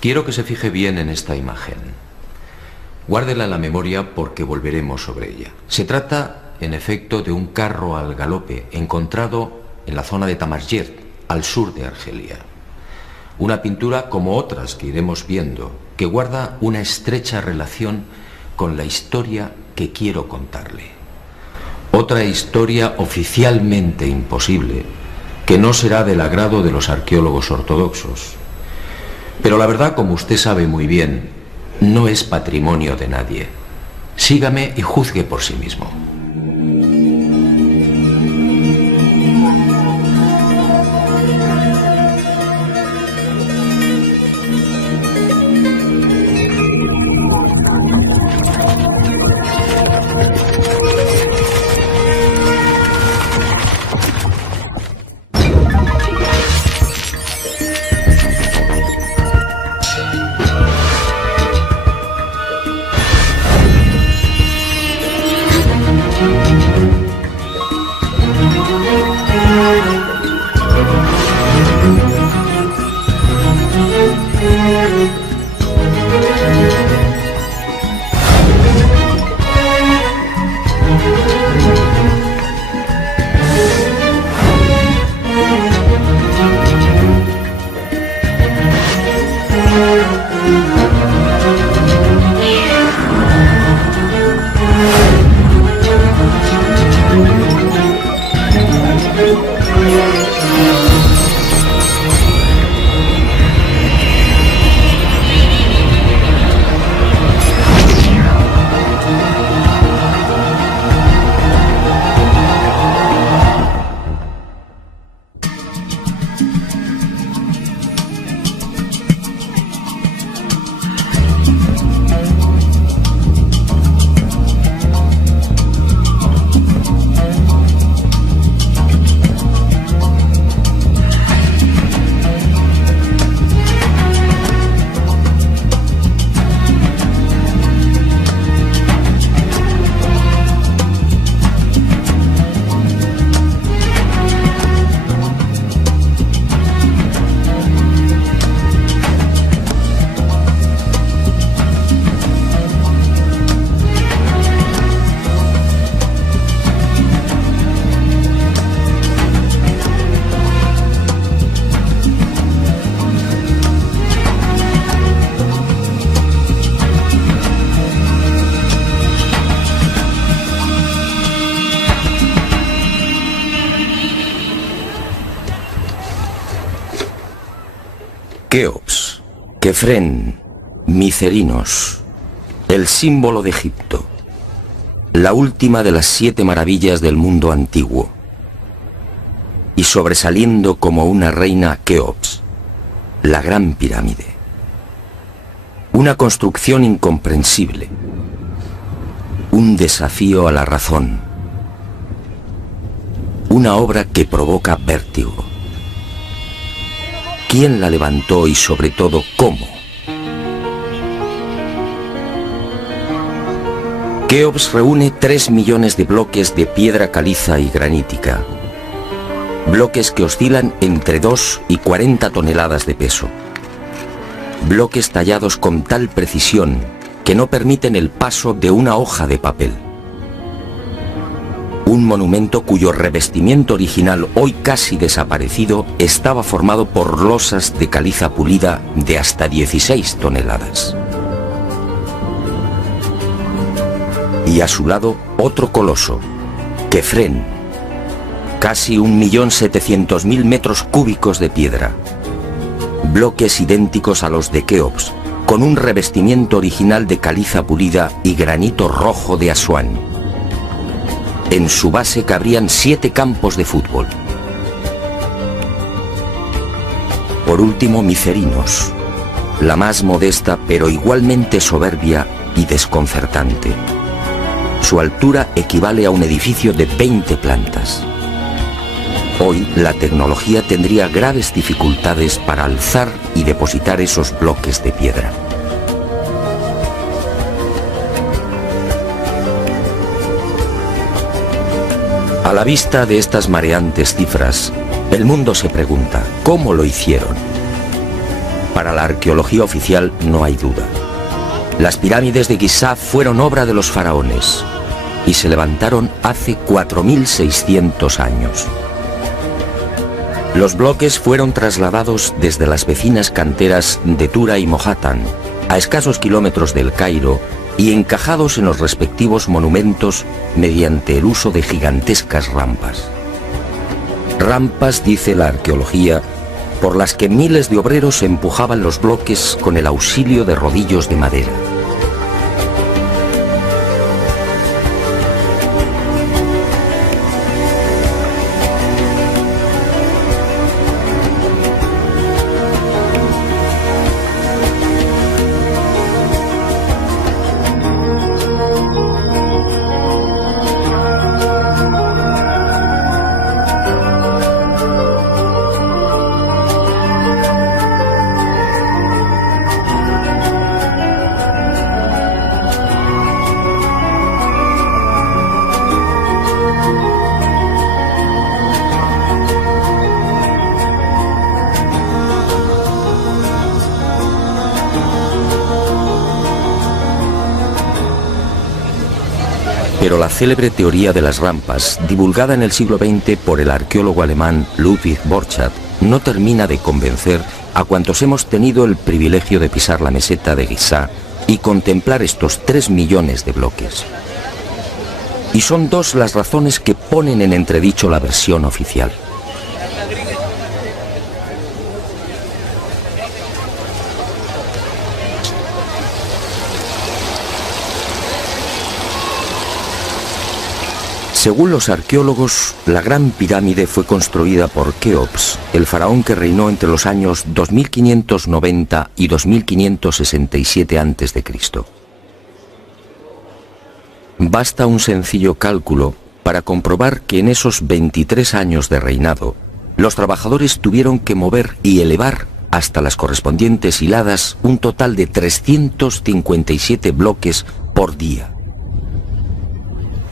Quiero que se fije bien en esta imagen. Guárdela en la memoria porque volveremos sobre ella. Se trata, en efecto, de un carro al galope encontrado en la zona de Tamasjet, al sur de Argelia. Una pintura como otras que iremos viendo, que guarda una estrecha relación con la historia que quiero contarle. Otra historia oficialmente imposible, que no será del agrado de los arqueólogos ortodoxos. Pero la verdad, como usted sabe muy bien, no es patrimonio de nadie. Sígame y juzgue por sí mismo. Keops, Kefren, Micerinos, el símbolo de Egipto, la última de las 7 maravillas del mundo antiguo, y sobresaliendo como una reina Keops, la gran pirámide. Una construcción incomprensible, un desafío a la razón, una obra que provoca vértigo. ¿Quién la levantó y sobre todo cómo? Keops reúne 3 millones de bloques de piedra caliza y granítica. Bloques que oscilan entre 2 y 40 toneladas de peso. Bloques tallados con tal precisión que no permiten el paso de una hoja de papel. Un monumento cuyo revestimiento original, hoy casi desaparecido, estaba formado por losas de caliza pulida de hasta 16 toneladas. Y a su lado, otro coloso, Kefren, casi 1.700.000 metros cúbicos de piedra. Bloques idénticos a los de Keops, con un revestimiento original de caliza pulida y granito rojo de Asuán. En su base cabrían 7 campos de fútbol. Por último, Micerinos, la más modesta pero igualmente soberbia y desconcertante. Su altura equivale a un edificio de 20 plantas. Hoy la tecnología tendría graves dificultades para alzar y depositar esos bloques de piedra. A la vista de estas mareantes cifras, el mundo se pregunta, ¿cómo lo hicieron? Para la arqueología oficial no hay duda. Las pirámides de Giza fueron obra de los faraones y se levantaron hace 4.600 años. Los bloques fueron trasladados desde las vecinas canteras de Tura y Mohatan, a escasos kilómetros del Cairo, y encajados en los respectivos monumentos mediante el uso de gigantescas rampas. Rampas, dice la arqueología, por las que miles de obreros empujaban los bloques con el auxilio de rodillos de madera. Pero la célebre teoría de las rampas, divulgada en el siglo XX por el arqueólogo alemán Ludwig Borchardt, no termina de convencer a cuantos hemos tenido el privilegio de pisar la meseta de Giza y contemplar estos 3 millones de bloques. Y son dos las razones que ponen en entredicho la versión oficial. Según los arqueólogos, la Gran Pirámide fue construida por Keops, el faraón que reinó entre los años 2590 y 2567 a.C. Basta un sencillo cálculo para comprobar que en esos 23 años de reinado, los trabajadores tuvieron que mover y elevar hasta las correspondientes hiladas un total de 357 bloques por día.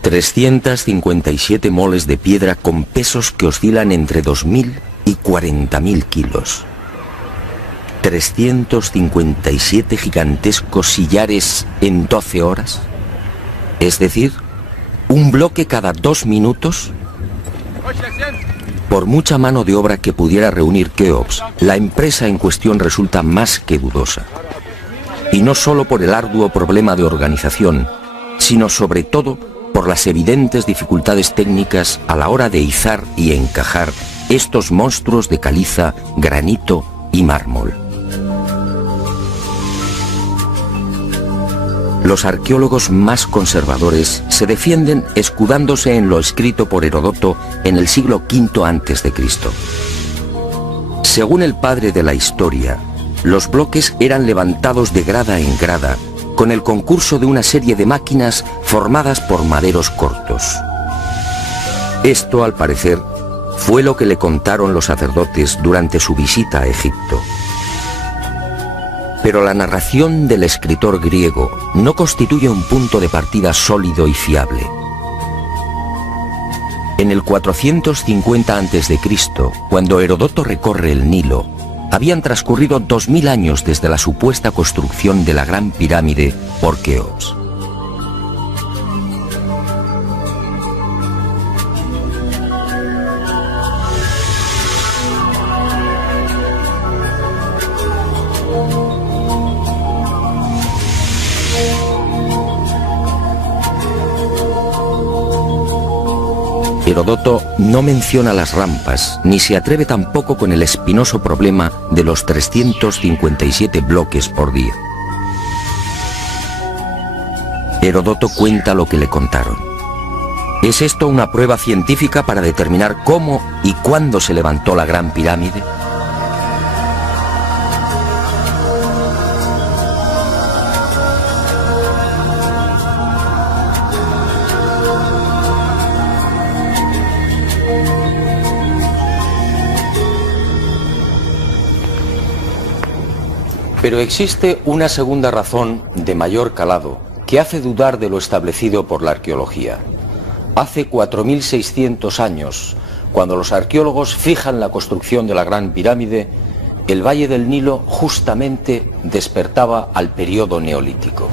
357 moles de piedra con pesos que oscilan entre 2.000 y 40.000 kilos. 357 gigantescos sillares en 12 horas. Es decir, un bloque cada 2 minutos. Por mucha mano de obra que pudiera reunir Keops, la empresa en cuestión resulta más que dudosa. Y no solo por el arduo problema de organización, sino sobre todo por las evidentes dificultades técnicas a la hora de izar y encajar estos monstruos de caliza, granito y mármol. Los arqueólogos más conservadores se defienden escudándose en lo escrito por Heródoto en el siglo V a.C. Según el padre de la historia, los bloques eran levantados de grada en grada con el concurso de una serie de máquinas formadas por maderos cortos. Esto, al parecer, fue lo que le contaron los sacerdotes durante su visita a Egipto. Pero la narración del escritor griego no constituye un punto de partida sólido y fiable. En el 450 a.C., cuando Heródoto recorre el Nilo, habían transcurrido 2000 años desde la supuesta construcción de la Gran Pirámide por Keops. Heródoto no menciona las rampas, ni se atreve tampoco con el espinoso problema de los 357 bloques por día. Heródoto cuenta lo que le contaron. ¿Es esto una prueba científica para determinar cómo y cuándo se levantó la Gran Pirámide? Pero existe una segunda razón de mayor calado que hace dudar de lo establecido por la arqueología. Hace 4.600 años, cuando los arqueólogos fijan la construcción de la Gran Pirámide, el Valle del Nilo justamente despertaba al periodo neolítico.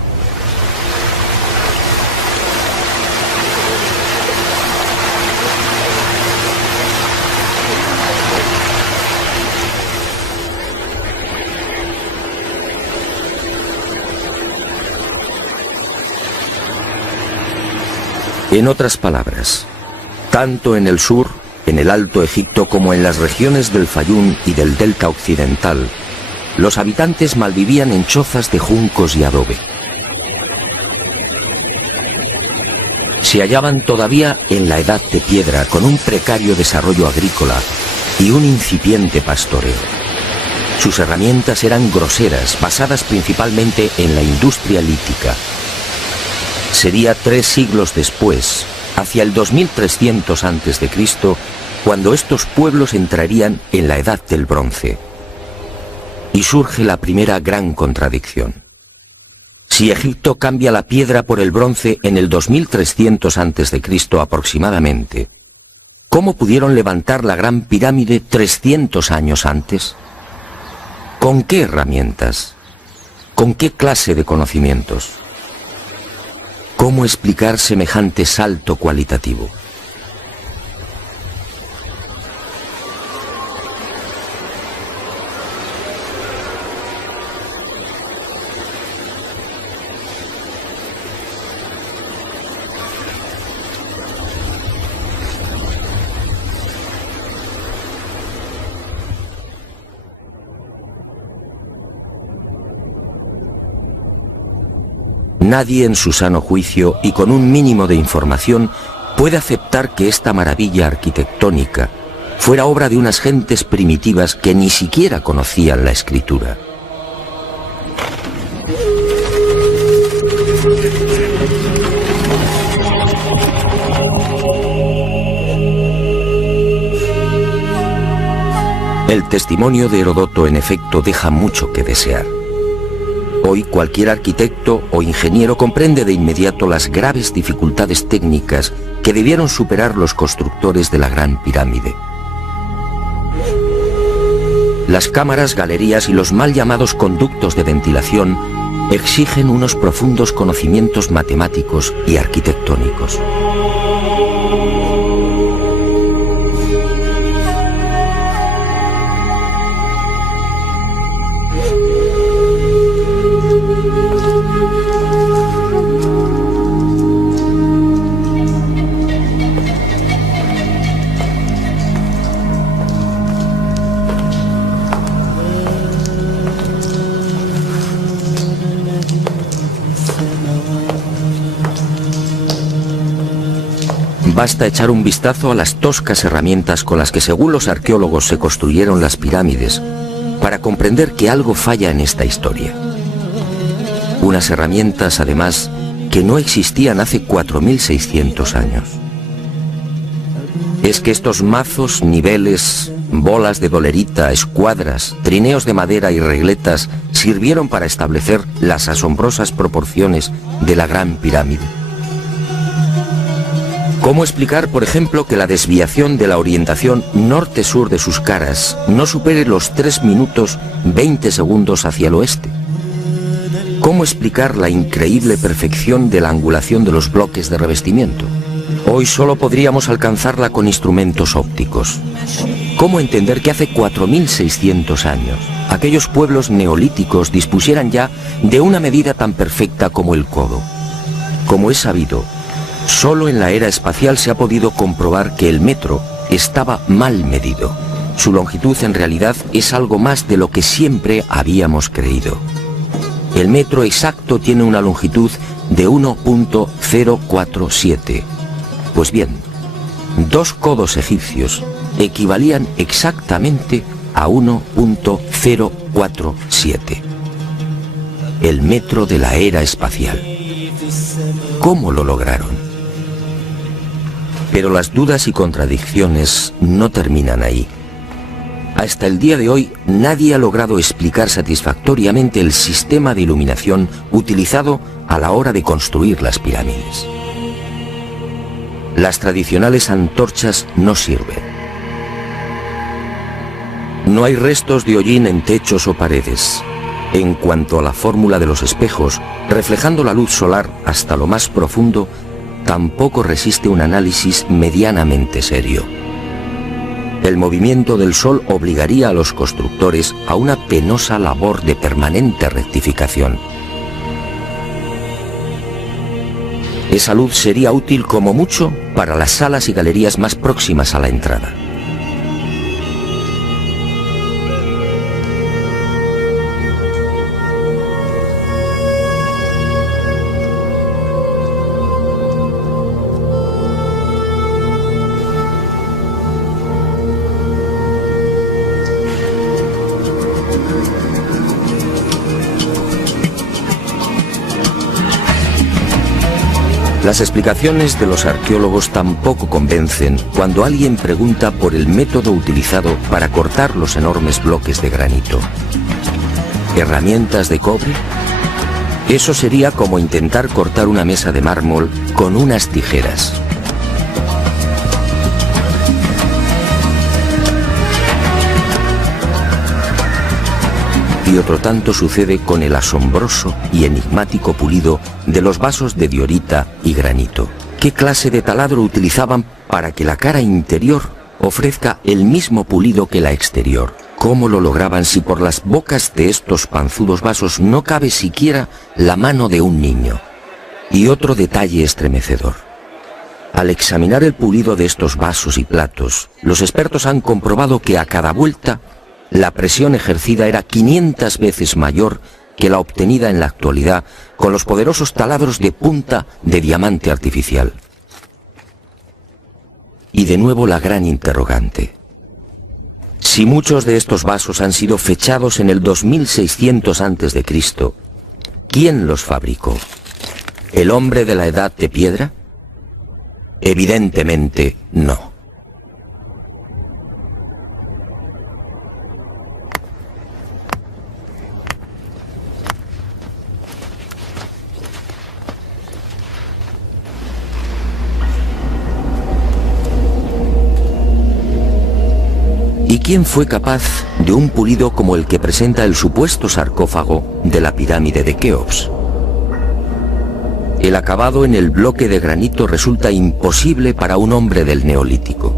En otras palabras, tanto en el sur, en el Alto Egipto, como en las regiones del Fayum y del delta occidental, los habitantes malvivían en chozas de juncos y adobe. Se hallaban todavía en la edad de piedra, con un precario desarrollo agrícola y un incipiente pastoreo. Sus herramientas eran groseras, basadas principalmente en la industria lítica. Sería 3 siglos después, hacia el 2300 a.C., cuando estos pueblos entrarían en la Edad del Bronce. Y surge la primera gran contradicción. Si Egipto cambia la piedra por el bronce en el 2300 a.C. aproximadamente, ¿cómo pudieron levantar la Gran Pirámide 300 años antes? ¿Con qué herramientas? ¿Con qué clase de conocimientos? ¿Cómo explicar semejante salto cualitativo? Nadie en su sano juicio y con un mínimo de información puede aceptar que esta maravilla arquitectónica fuera obra de unas gentes primitivas que ni siquiera conocían la escritura. El testimonio de Heródoto, en efecto, deja mucho que desear. Hoy cualquier arquitecto o ingeniero comprende de inmediato las graves dificultades técnicas que debieron superar los constructores de la Gran Pirámide. Las cámaras, galerías y los mal llamados conductos de ventilación exigen unos profundos conocimientos matemáticos y arquitectónicos. Basta echar un vistazo a las toscas herramientas con las que, según los arqueólogos, se construyeron las pirámides para comprender que algo falla en esta historia. Unas herramientas, además, que no existían hace 4600 años. Es que estos mazos, niveles, bolas de dolerita, escuadras, trineos de madera y regletas sirvieron para establecer las asombrosas proporciones de la Gran Pirámide. ¿Cómo explicar, por ejemplo, que la desviación de la orientación norte-sur de sus caras no supere los 3 minutos 20 segundos hacia el oeste? ¿Cómo explicar la increíble perfección de la angulación de los bloques de revestimiento? Hoy solo podríamos alcanzarla con instrumentos ópticos. ¿Cómo entender que hace 4600 años aquellos pueblos neolíticos dispusieran ya de una medida tan perfecta como el codo? Como es sabido, solo en la era espacial se ha podido comprobar que el metro estaba mal medido. Su longitud en realidad es algo más de lo que siempre habíamos creído. El metro exacto tiene una longitud de 1.047. Pues bien, 2 codos egipcios equivalían exactamente a 1.047. El metro de la era espacial. ¿Cómo lo lograron? Pero las dudas y contradicciones no terminan ahí. Hasta el día de hoy nadie ha logrado explicar satisfactoriamente el sistema de iluminación utilizado a la hora de construir las pirámides. Las tradicionales antorchas no sirven. No hay restos de hollín en techos o paredes. En cuanto a la fórmula de los espejos, reflejando la luz solar hasta lo más profundo, tampoco resiste un análisis medianamente serio. El movimiento del Sol obligaría a los constructores a una penosa labor de permanente rectificación. Esa luz sería útil como mucho para las salas y galerías más próximas a la entrada. Las explicaciones de los arqueólogos tampoco convencen cuando alguien pregunta por el método utilizado para cortar los enormes bloques de granito. ¿Herramientas de cobre? Eso sería como intentar cortar una mesa de mármol con unas tijeras. Y otro tanto sucede con el asombroso y enigmático pulido de los vasos de diorita y granito. ¿Qué clase de taladro utilizaban para que la cara interior ofrezca el mismo pulido que la exterior? ¿Cómo lo lograban si por las bocas de estos panzudos vasos no cabe siquiera la mano de un niño? Y otro detalle estremecedor. Al examinar el pulido de estos vasos y platos, los expertos han comprobado que a cada vuelta la presión ejercida era 500 veces mayor que la obtenida en la actualidad con los poderosos taladros de punta de diamante artificial. Y de nuevo la gran interrogante. Si muchos de estos vasos han sido fechados en el 2600 a.C., ¿quién los fabricó? ¿El hombre de la Edad de Piedra? Evidentemente no. ¿Y quién fue capaz de un pulido como el que presenta el supuesto sarcófago de la pirámide de Keops? El acabado en el bloque de granito resulta imposible para un hombre del Neolítico.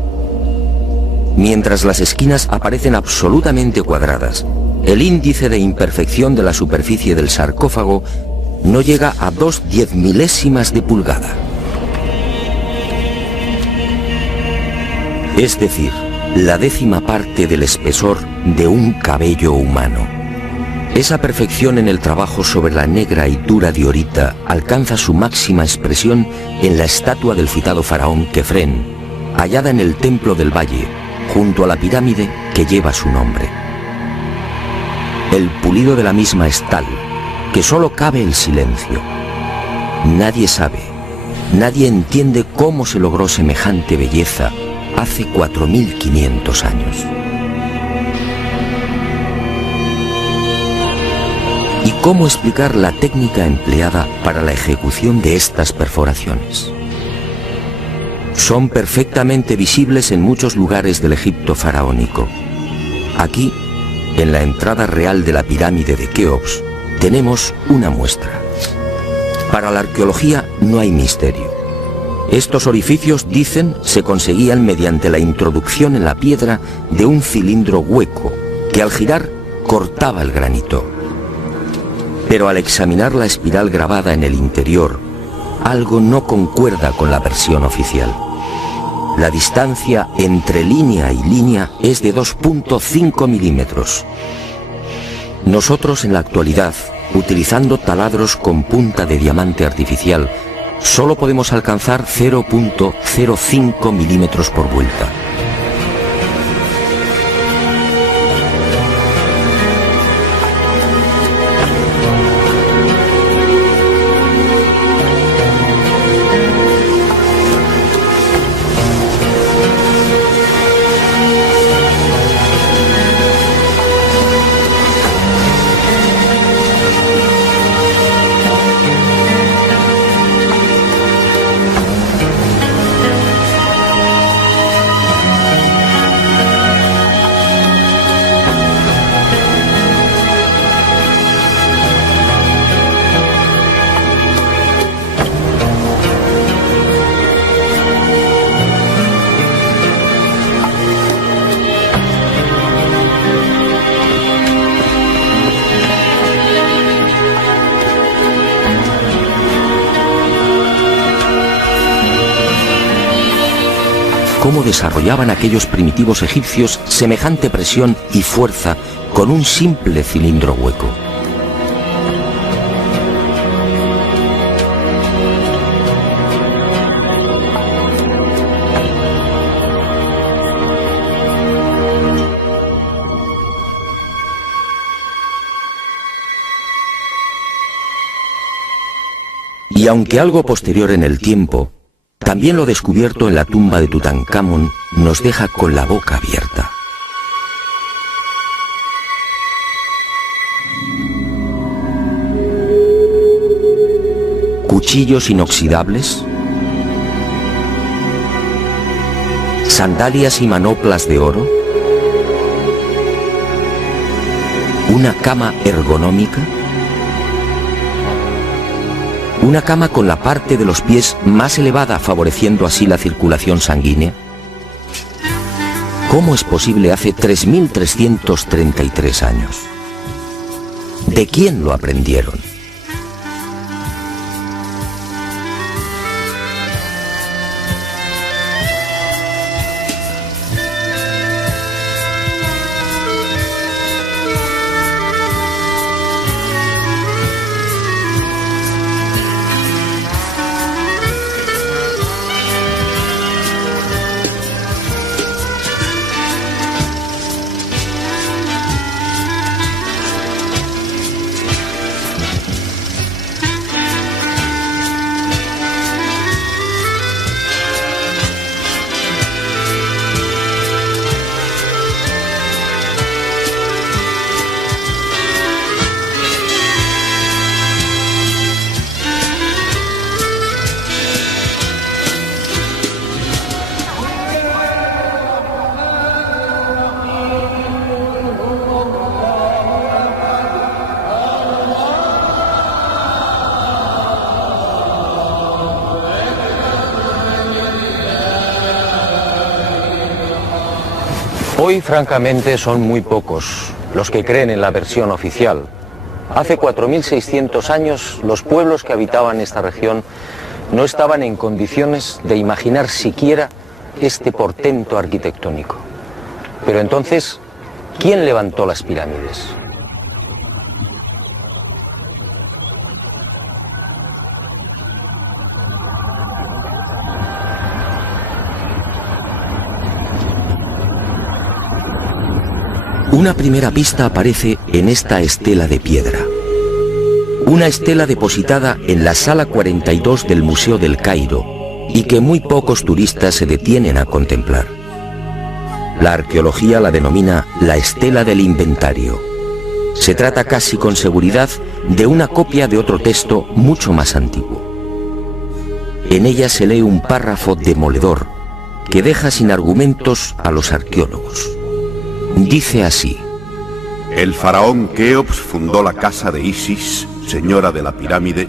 Mientras las esquinas aparecen absolutamente cuadradas, el índice de imperfección de la superficie del sarcófago no llega a 2/10 milésimas de pulgada. Es decir, la 10ª parte del espesor de un cabello humano. Esa perfección en el trabajo sobre la negra y dura diorita alcanza su máxima expresión en la estatua del citado faraón Kefren, hallada en el Templo del Valle, junto a la pirámide que lleva su nombre. El pulido de la misma es tal que solo cabe el silencio. Nadie sabe, nadie entiende cómo se logró semejante belleza hace 4500 años. ¿Y cómo explicar la técnica empleada para la ejecución de estas perforaciones? Son perfectamente visibles en muchos lugares del Egipto faraónico. Aquí, en la entrada real de la pirámide de Keops, tenemos una muestra. Para la arqueología no hay misterio. Estos orificios, dicen, se conseguían mediante la introducción en la piedra de un cilindro hueco que al girar cortaba el granito. Pero al examinar la espiral grabada en el interior, algo no concuerda con la versión oficial. La distancia entre línea y línea es de 2.5 milímetros. Nosotros en la actualidad, utilizando taladros con punta de diamante artificial, solo podemos alcanzar 0.05 milímetros por vuelta. cómo desarrollaban aquellos primitivos egipcios semejante presión y fuerza con un simple cilindro hueco. Y aunque algo posterior en el tiempo, también lo descubierto en la tumba de Tutankamón nos deja con la boca abierta. Cuchillos inoxidables, sandalias y manoplas de oro, una cama ergonómica, una cama con la parte de los pies más elevada, favoreciendo así la circulación sanguínea. ¿Cómo es posible hace 3.333 años? ¿De quién lo aprendieron? Hoy, francamente, son muy pocos los que creen en la versión oficial. Hace 4.600 años, los pueblos que habitaban esta región no estaban en condiciones de imaginar siquiera este portento arquitectónico. Pero entonces, ¿quién levantó las pirámides? Una primera pista aparece en esta estela de piedra. Una estela depositada en la sala 42 del Museo del Cairo y que muy pocos turistas se detienen a contemplar. La arqueología la denomina la estela del inventario. Se trata casi con seguridad de una copia de otro texto mucho más antiguo. En ella se lee un párrafo demoledor que deja sin argumentos a los arqueólogos. Dice así: el faraón Keops fundó la casa de Isis, señora de la pirámide,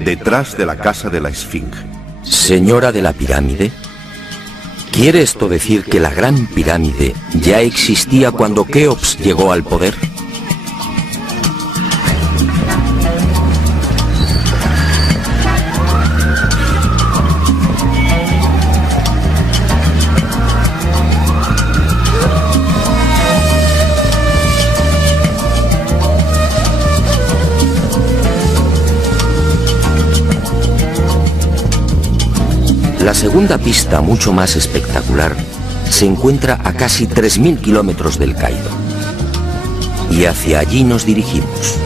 detrás de la casa de la Esfinge. ¿Señora de la pirámide? ¿Quiere esto decir que la gran pirámide ya existía cuando Keops llegó al poder? La segunda pista, mucho más espectacular, se encuentra a casi 3.000 kilómetros del Cairo. Y hacia allí nos dirigimos.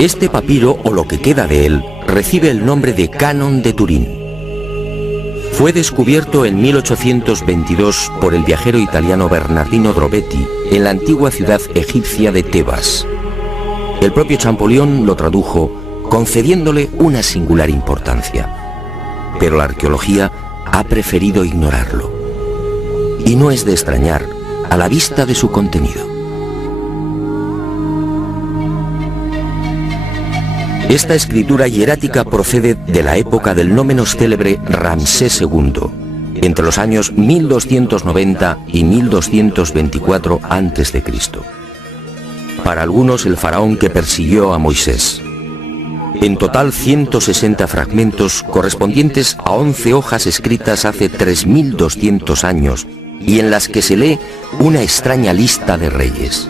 Este papiro, o lo que queda de él, recibe el nombre de Canon de Turín. Fue descubierto en 1822 por el viajero italiano Bernardino Drobetti en la antigua ciudad egipcia de Tebas. El propio Champollion lo tradujo, concediéndole una singular importancia. Pero la arqueología ha preferido ignorarlo. Y no es de extrañar a la vista de su contenido. Esta escritura hierática procede de la época del no menos célebre Ramsés II, entre los años 1290 y 1224 a.C. Para algunos, el faraón que persiguió a Moisés. En total, 160 fragmentos correspondientes a 11 hojas escritas hace 3200 años y en las que se lee una extraña lista de reyes.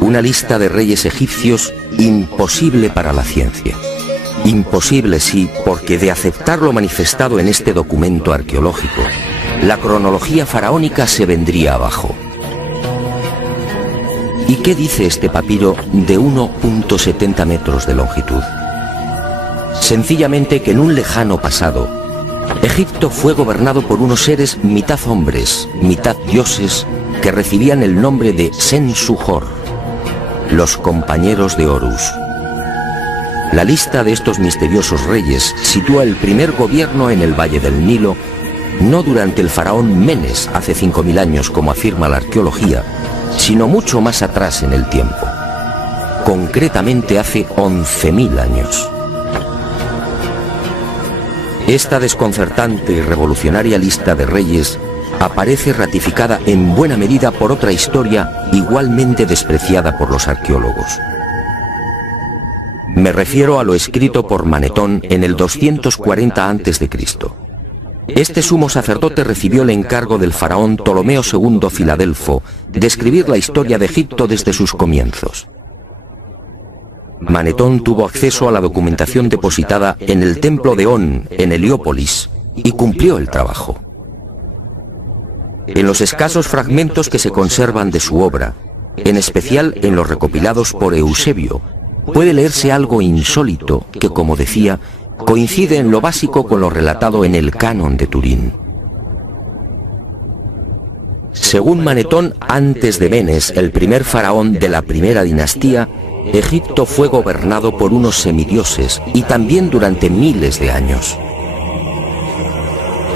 Una lista de reyes egipcios imposible para la ciencia. Imposible, sí, porque de aceptar lo manifestado en este documento arqueológico, la cronología faraónica se vendría abajo. ¿Y qué dice este papiro de 1,70 metros de longitud? Sencillamente que en un lejano pasado, Egipto fue gobernado por unos seres mitad hombres, mitad dioses, que recibían el nombre de Sen-Suhor, los compañeros de Horus. La lista de estos misteriosos reyes sitúa el primer gobierno en el Valle del Nilo, no durante el faraón Menes hace 5000 años como afirma la arqueología, sino mucho más atrás en el tiempo, concretamente hace 11.000 años. Esta desconcertante y revolucionaria lista de reyes aparece ratificada en buena medida por otra historia igualmente despreciada por los arqueólogos. Me refiero a lo escrito por Manetón en el 240 a.C. Este sumo sacerdote recibió el encargo del faraón Ptolomeo II Filadelfo de escribir la historia de Egipto desde sus comienzos. Manetón tuvo acceso a la documentación depositada en el templo de On, en Heliópolis, y cumplió el trabajo. En los escasos fragmentos que se conservan de su obra, en especial en los recopilados por Eusebio, puede leerse algo insólito que, como decía, coincide en lo básico con lo relatado en el Canon de Turín. Según Manetón, antes de Menes, el primer faraón de la primera dinastía, Egipto fue gobernado por unos semidioses y también durante miles de años.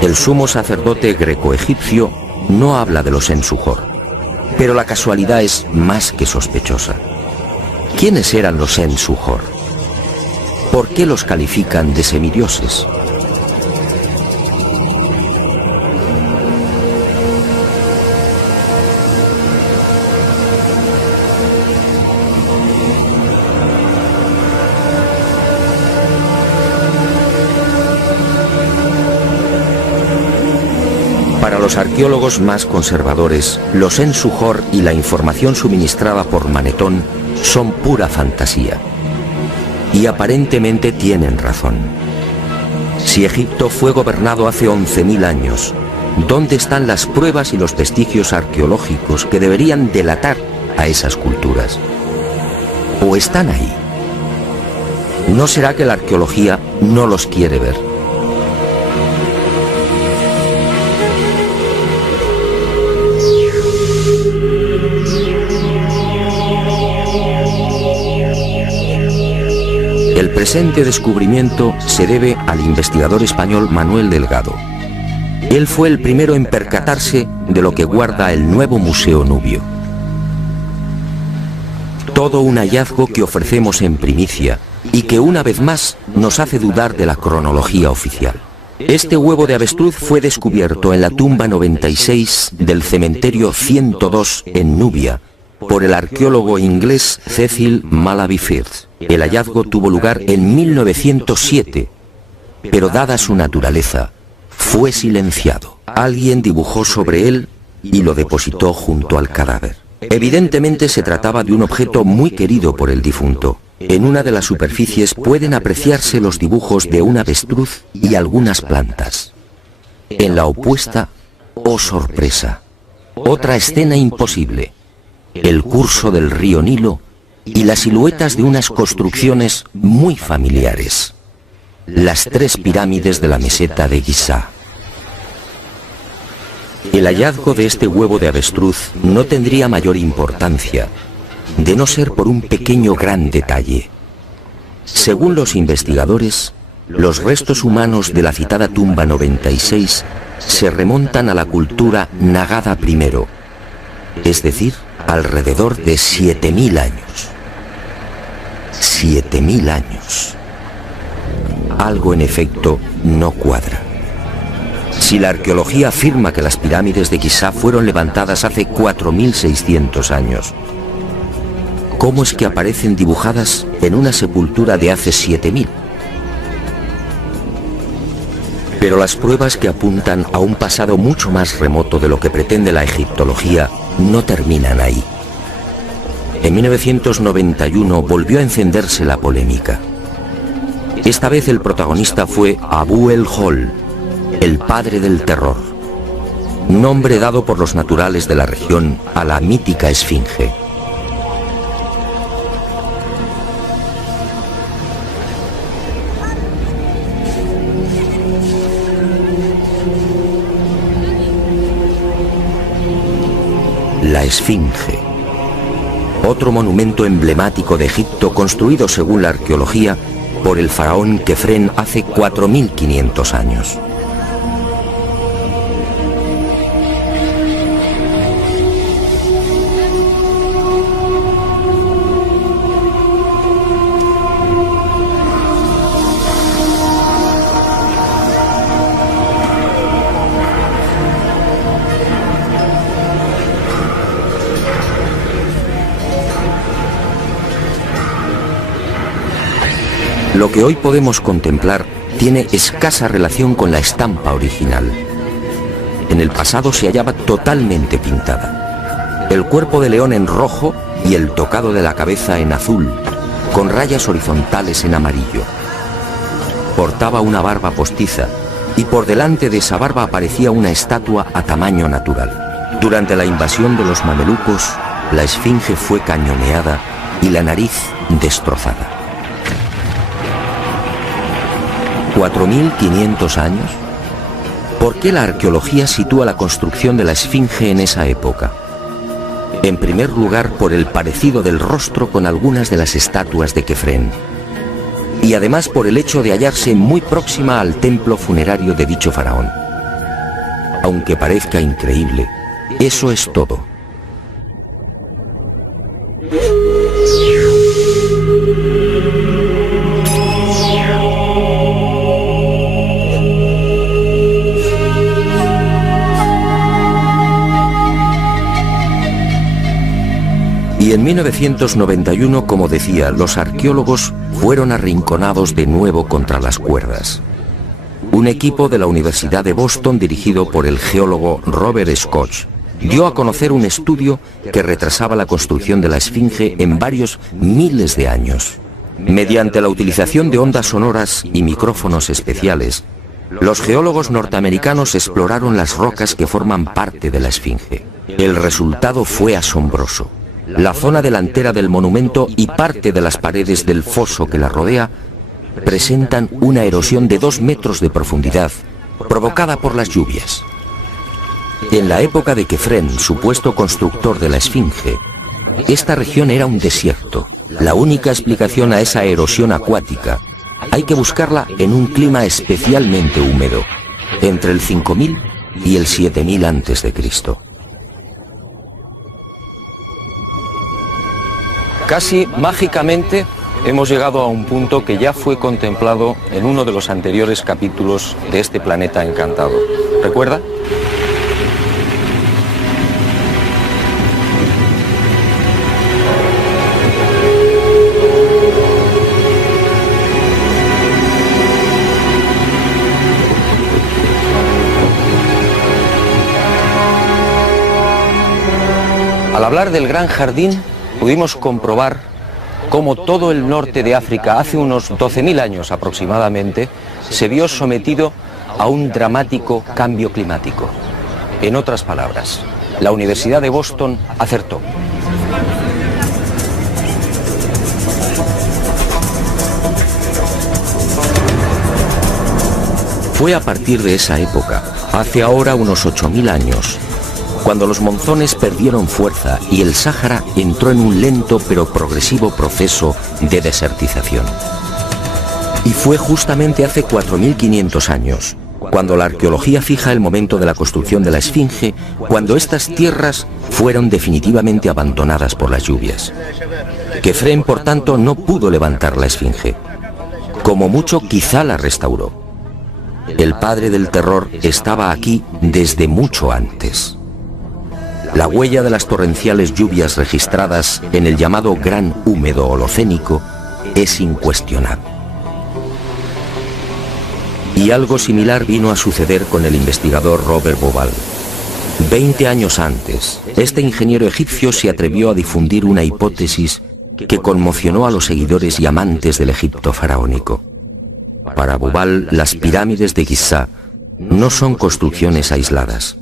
El sumo sacerdote greco-egipcio no habla de los Sen-Suhor, pero la casualidad es más que sospechosa. ¿Quiénes eran los Sen-Suhor? ¿Por qué los califican de semidioses? Para los arqueólogos más conservadores, los Sen-Suhor y la información suministrada por Manetón son pura fantasía. Y aparentemente tienen razón. Si Egipto fue gobernado hace 11.000 años, ¿dónde están las pruebas y los vestigios arqueológicos que deberían delatar a esas culturas? ¿O están ahí? ¿No será que la arqueología no los quiere ver? El presente descubrimiento se debe al investigador español Manuel Delgado. Él fue el primero en percatarse de lo que guarda el nuevo Museo Nubio. Todo un hallazgo que ofrecemos en primicia y que una vez más nos hace dudar de la cronología oficial. Este huevo de avestruz fue descubierto en la tumba 96 del cementerio 102 en Nubia por el arqueólogo inglés Cecil Malaby Firth. El hallazgo tuvo lugar en 1907, pero dada su naturaleza, fue silenciado. Alguien dibujó sobre él y lo depositó junto al cadáver. Evidentemente se trataba de un objeto muy querido por el difunto. En una de las superficies pueden apreciarse los dibujos de un avestruz y algunas plantas. En la opuesta, oh sorpresa, otra escena imposible. El curso del río Nilo y las siluetas de unas construcciones muy familiares: las 3 pirámides de la meseta de Giza. El hallazgo de este huevo de avestruz no tendría mayor importancia, de no ser por un pequeño gran detalle. Según los investigadores, los restos humanos de la citada tumba 96 se remontan a la cultura Nagada I, es decir, alrededor de 7000 años. 7000 años. Algo en efecto no cuadra. Si la arqueología afirma que las pirámides de Giza fueron levantadas hace 4600 años, ¿cómo es que aparecen dibujadas en una sepultura de hace 7000? Pero las pruebas que apuntan a un pasado mucho más remoto de lo que pretende la egiptología no terminan ahí. En 1991 volvió a encenderse la polémica. Esta vez el protagonista fue Abu el-Hol, el padre del terror, nombre dado por los naturales de la región a la mítica esfinge. La esfinge, otro monumento emblemático de Egipto construido según la arqueología por el faraón Kefren hace 4500 años. Lo que hoy podemos contemplar tiene escasa relación con la estampa original. En el pasado se hallaba totalmente pintada. El cuerpo de león en rojo y el tocado de la cabeza en azul, con rayas horizontales en amarillo. Portaba una barba postiza y por delante de esa barba aparecía una estatua a tamaño natural. Durante la invasión de los mamelucos, la esfinge fue cañoneada y la nariz destrozada. 4500 años. ¿Por qué la arqueología sitúa la construcción de la esfinge en esa época? En primer lugar, por el parecido del rostro con algunas de las estatuas de Kefren, y además por el hecho de hallarse muy próxima al templo funerario de dicho faraón. Aunque parezca increíble, eso es todo. Y en 1991, como decía, los arqueólogos fueron arrinconados de nuevo contra las cuerdas. Un equipo de la Universidad de Boston, dirigido por el geólogo Robert Scott, dio a conocer un estudio que retrasaba la construcción de la esfinge en varios miles de años. Mediante la utilización de ondas sonoras y micrófonos especiales, los geólogos norteamericanos exploraron las rocas que forman parte de la esfinge. El resultado fue asombroso. La zona delantera del monumento y parte de las paredes del foso que la rodea presentan una erosión de 2 metros de profundidad, provocada por las lluvias. En la época de Kefren, supuesto constructor de la esfinge, esta región era un desierto. La única explicación a esa erosión acuática hay que buscarla en un clima especialmente húmedo, entre el 5000 y el 7000 a.C. Casi mágicamente hemos llegado a un punto que ya fue contemplado en uno de los anteriores capítulos de este planeta encantado. ¿Recuerda? Al hablar del Gran Jardín, pudimos comprobar cómo todo el norte de África, hace unos 12.000 años aproximadamente, se vio sometido a un dramático cambio climático. En otras palabras, la Universidad de Boston acertó. Fue a partir de esa época, hace ahora unos 8000 años, cuando los monzones perdieron fuerza y el Sáhara entró en un lento pero progresivo proceso de desertización. Y fue justamente hace 4500 años, cuando la arqueología fija el momento de la construcción de la Esfinge, cuando estas tierras fueron definitivamente abandonadas por las lluvias. Kefren, por tanto, no pudo levantar la Esfinge. Como mucho, quizá la restauró. El padre del terror estaba aquí desde mucho antes. La huella de las torrenciales lluvias registradas en el llamado Gran Húmedo Holocénico es incuestionable. Y algo similar vino a suceder con el investigador Robert Bauval. 20 años antes, este ingeniero egipcio se atrevió a difundir una hipótesis que conmocionó a los seguidores y amantes del Egipto faraónico. Para Bauval, las pirámides de Giza no son construcciones aisladas.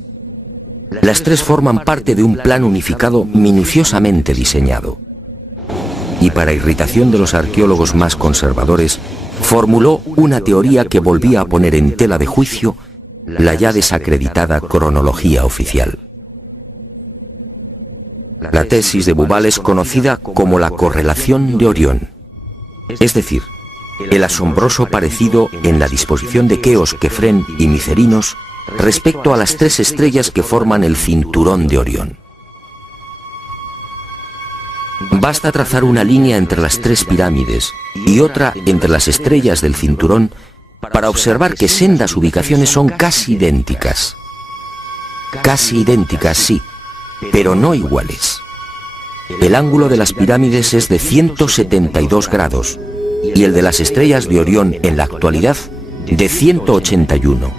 Las tres forman parte de un plan unificado minuciosamente diseñado. Y para irritación de los arqueólogos más conservadores, formuló una teoría que volvía a poner en tela de juicio la ya desacreditada cronología oficial. La tesis de Bauval es conocida como la correlación de Orión, es decir, el asombroso parecido en la disposición de Keos, Kefren y Micerinos respecto a las tres estrellas que forman el cinturón de Orión. Basta trazar una línea entre las tres pirámides y otra entre las estrellas del cinturón para observar que sendas ubicaciones son casi idénticas. Casi idénticas, sí, pero no iguales. El ángulo de las pirámides es de 172 grados y el de las estrellas de Orión en la actualidad de 181.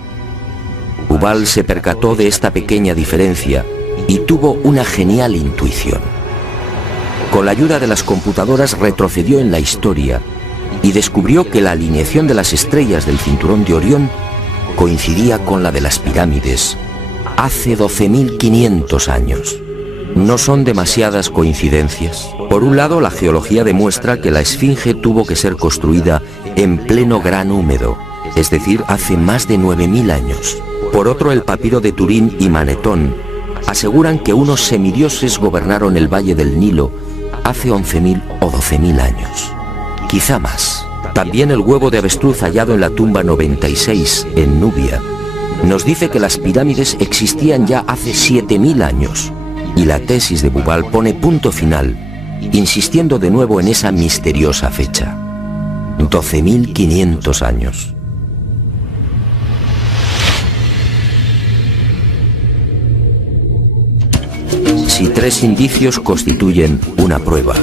Bauval se percató de esta pequeña diferencia y tuvo una genial intuición. Con la ayuda de las computadoras retrocedió en la historia y descubrió que la alineación de las estrellas del cinturón de Orión coincidía con la de las pirámides hace 12.500 años. No son demasiadas coincidencias. Por un lado, la geología demuestra que la Esfinge tuvo que ser construida en pleno Gran Húmedo, es decir, hace más de 9.000 años. Por otro, el papiro de Turín y Manetón aseguran que unos semidioses gobernaron el valle del Nilo hace 11.000 o 12.000 años. Quizá más. También el huevo de avestruz hallado en la tumba 96 en Nubia nos dice que las pirámides existían ya hace 7.000 años. Y la tesis de Bauval pone punto final, insistiendo de nuevo en esa misteriosa fecha. 12.500 años. Si tres indicios constituyen una prueba,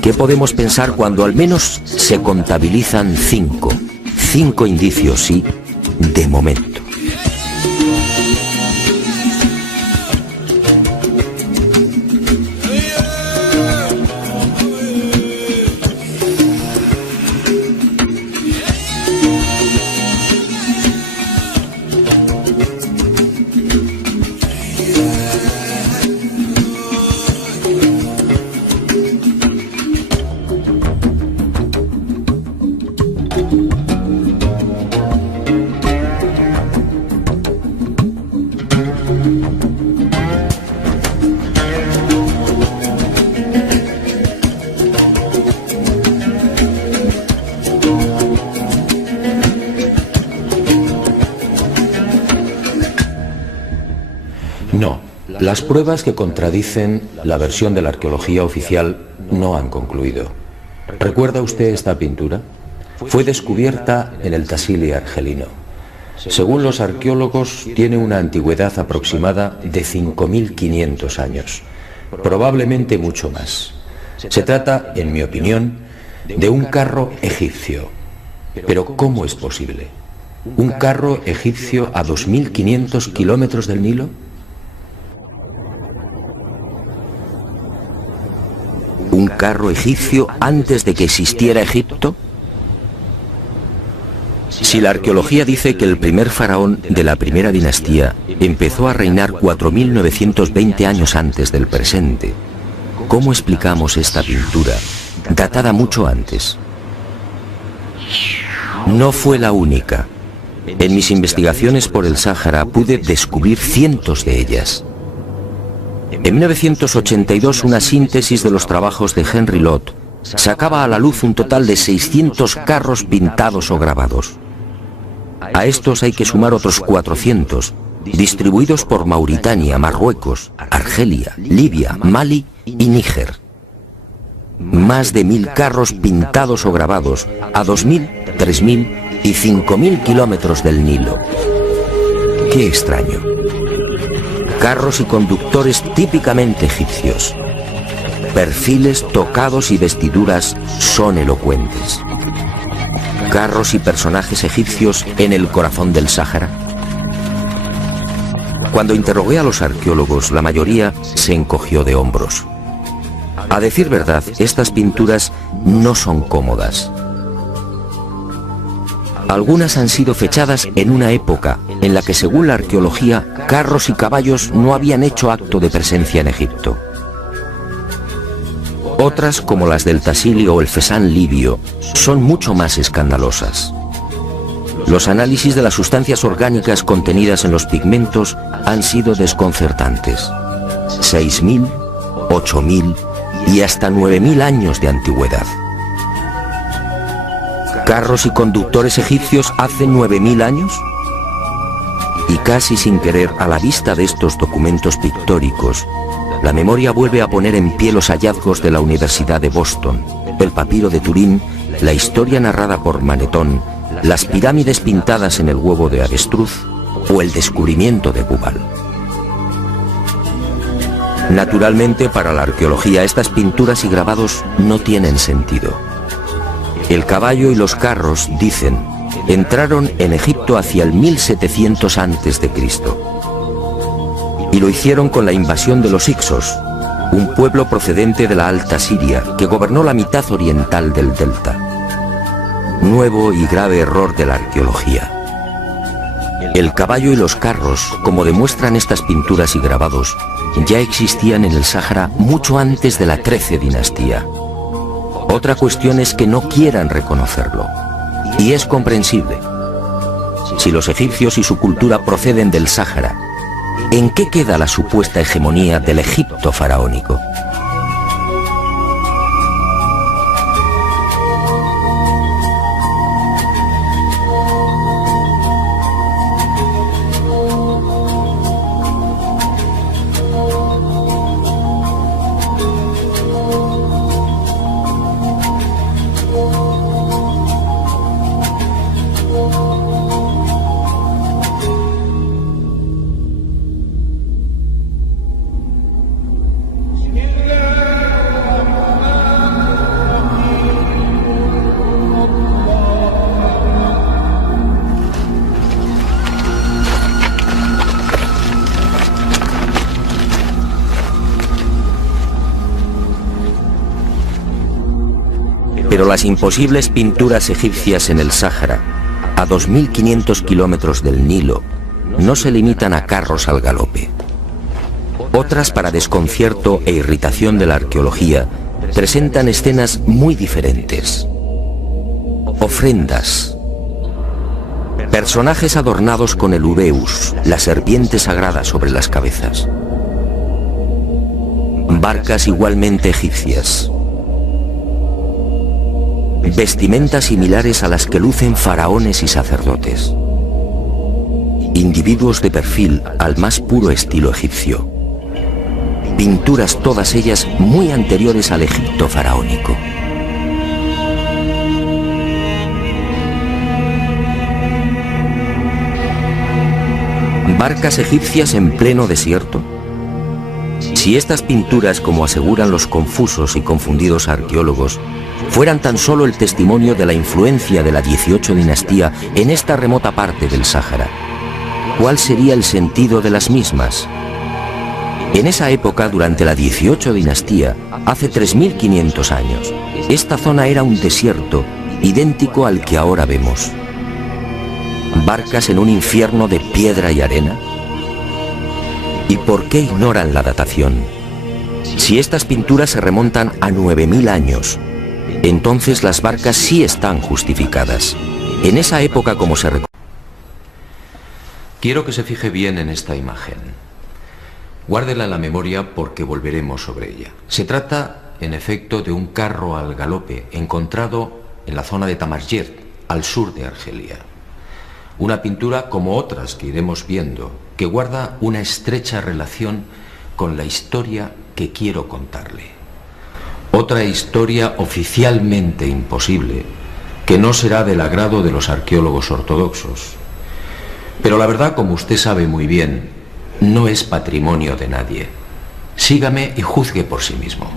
¿qué podemos pensar cuando al menos se contabilizan 5? 5 indicios, sí, de momento. No, las pruebas que contradicen la versión de la arqueología oficial no han concluido. ¿Recuerda usted esta pintura? Fue descubierta en el Tassili argelino. Según los arqueólogos, tiene una antigüedad aproximada de 5.500 años, probablemente mucho más. Se trata, en mi opinión, de un carro egipcio. Pero ¿cómo es posible? ¿Un carro egipcio a 2.500 kilómetros del Nilo? ¿Un carro egipcio antes de que existiera Egipto? Si la arqueología dice que el primer faraón de la primera dinastía empezó a reinar 4.920 años antes del presente, ¿cómo explicamos esta pintura, datada mucho antes? No fue la única, En mis investigaciones por el Sáhara pude descubrir cientos de ellas. En 1982, una síntesis de los trabajos de Henry Lott sacaba a la luz un total de 600 carros pintados o grabados. A estos hay que sumar otros 400, distribuidos por Mauritania, Marruecos, Argelia, Libia, Mali y Níger. Más de 1000 carros pintados o grabados a 2000, 3000 y 5000 kilómetros del Nilo. ¡Qué extraño! Carros y conductores típicamente egipcios. Perfiles, tocados y vestiduras son elocuentes. Carros y personajes egipcios en el corazón del Sáhara. Cuando interrogué a los arqueólogos, la mayoría se encogió de hombros. A decir verdad, estas pinturas no son cómodas. Algunas han sido fechadas en una época en la que, según la arqueología, carros y caballos no habían hecho acto de presencia en Egipto. Otras, como las del Tassili o el Fesán libio, son mucho más escandalosas. Los análisis de las sustancias orgánicas contenidas en los pigmentos han sido desconcertantes. 6000, 8000 y hasta 9000 años de antigüedad. ¿Carros y conductores egipcios hace 9000 años? Y casi sin querer, a la vista de estos documentos pictóricos, la memoria vuelve a poner en pie los hallazgos de la Universidad de Boston, el papiro de Turín, la historia narrada por Manetón, las pirámides pintadas en el huevo de avestruz o el descubrimiento de Bubal. Naturalmente, para la arqueología, estas pinturas y grabados no tienen sentido. El caballo y los carros, dicen, entraron en Egipto hacia el 1700 a.C. Y lo hicieron con la invasión de los Hicsos, un pueblo procedente de la Alta Siria que gobernó la mitad oriental del delta. Nuevo y grave error de la arqueología. El caballo y los carros, como demuestran estas pinturas y grabados, ya existían en el Sáhara mucho antes de la XIII dinastía. Otra cuestión es que no quieran reconocerlo. Y es comprensible. Si los egipcios y su cultura proceden del Sáhara, ¿en qué queda la supuesta hegemonía del Egipto faraónico? Pero las imposibles pinturas egipcias en el Sáhara, a 2500 kilómetros del Nilo, no se limitan a carros al galope. Otras, para desconcierto e irritación de la arqueología, presentan escenas muy diferentes. Ofrendas. Personajes adornados con el ureus, la serpiente sagrada sobre las cabezas. Barcas igualmente egipcias. Vestimentas similares a las que lucen faraones y sacerdotes. Individuos de perfil al más puro estilo egipcio. Pinturas todas ellas muy anteriores al Egipto faraónico. ¿Barcas egipcias en pleno desierto? Si estas pinturas, como aseguran los confusos y confundidos arqueólogos, fueran tan solo el testimonio de la influencia de la 18 dinastía en esta remota parte del Sáhara, ¿cuál sería el sentido de las mismas? En esa época, durante la 18 dinastía, hace 3500 años, esta zona era un desierto idéntico al que ahora vemos. ¿Barcas en un infierno de piedra y arena? ¿Y por qué ignoran la datación? Si estas pinturas se remontan a 9000 años, entonces las barcas sí están justificadas. En esa época, como se recuerda. Quiero que se fije bien en esta imagen. Guárdela en la memoria porque volveremos sobre ella. Se trata, en efecto, de un carro al galope encontrado en la zona de Tamasjert, al sur de Argelia. Una pintura como otras que iremos viendo, que guarda una estrecha relación con la historia que quiero contarle. Otra historia oficialmente imposible, que no será del agrado de los arqueólogos ortodoxos. Pero la verdad, como usted sabe muy bien, no es patrimonio de nadie. Sígame y juzgue por sí mismo.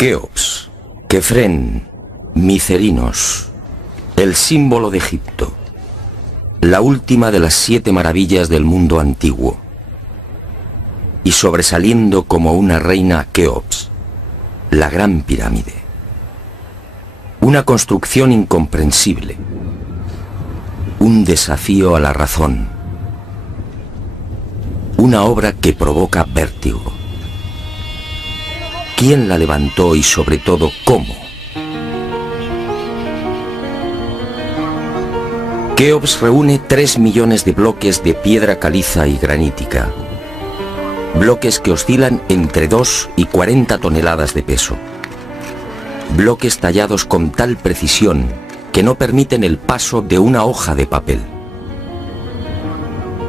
Keops, Kefren, Micerinos, el símbolo de Egipto, la última de las 7 maravillas del mundo antiguo, y sobresaliendo como una reina Keops, la gran pirámide. Una construcción incomprensible, un desafío a la razón, una obra que provoca vértigo. ¿Quién la levantó y sobre todo cómo? Keops reúne 3 millones de bloques de piedra caliza y granítica. Bloques que oscilan entre 2 y 40 toneladas de peso. Bloques tallados con tal precisión que no permiten el paso de una hoja de papel.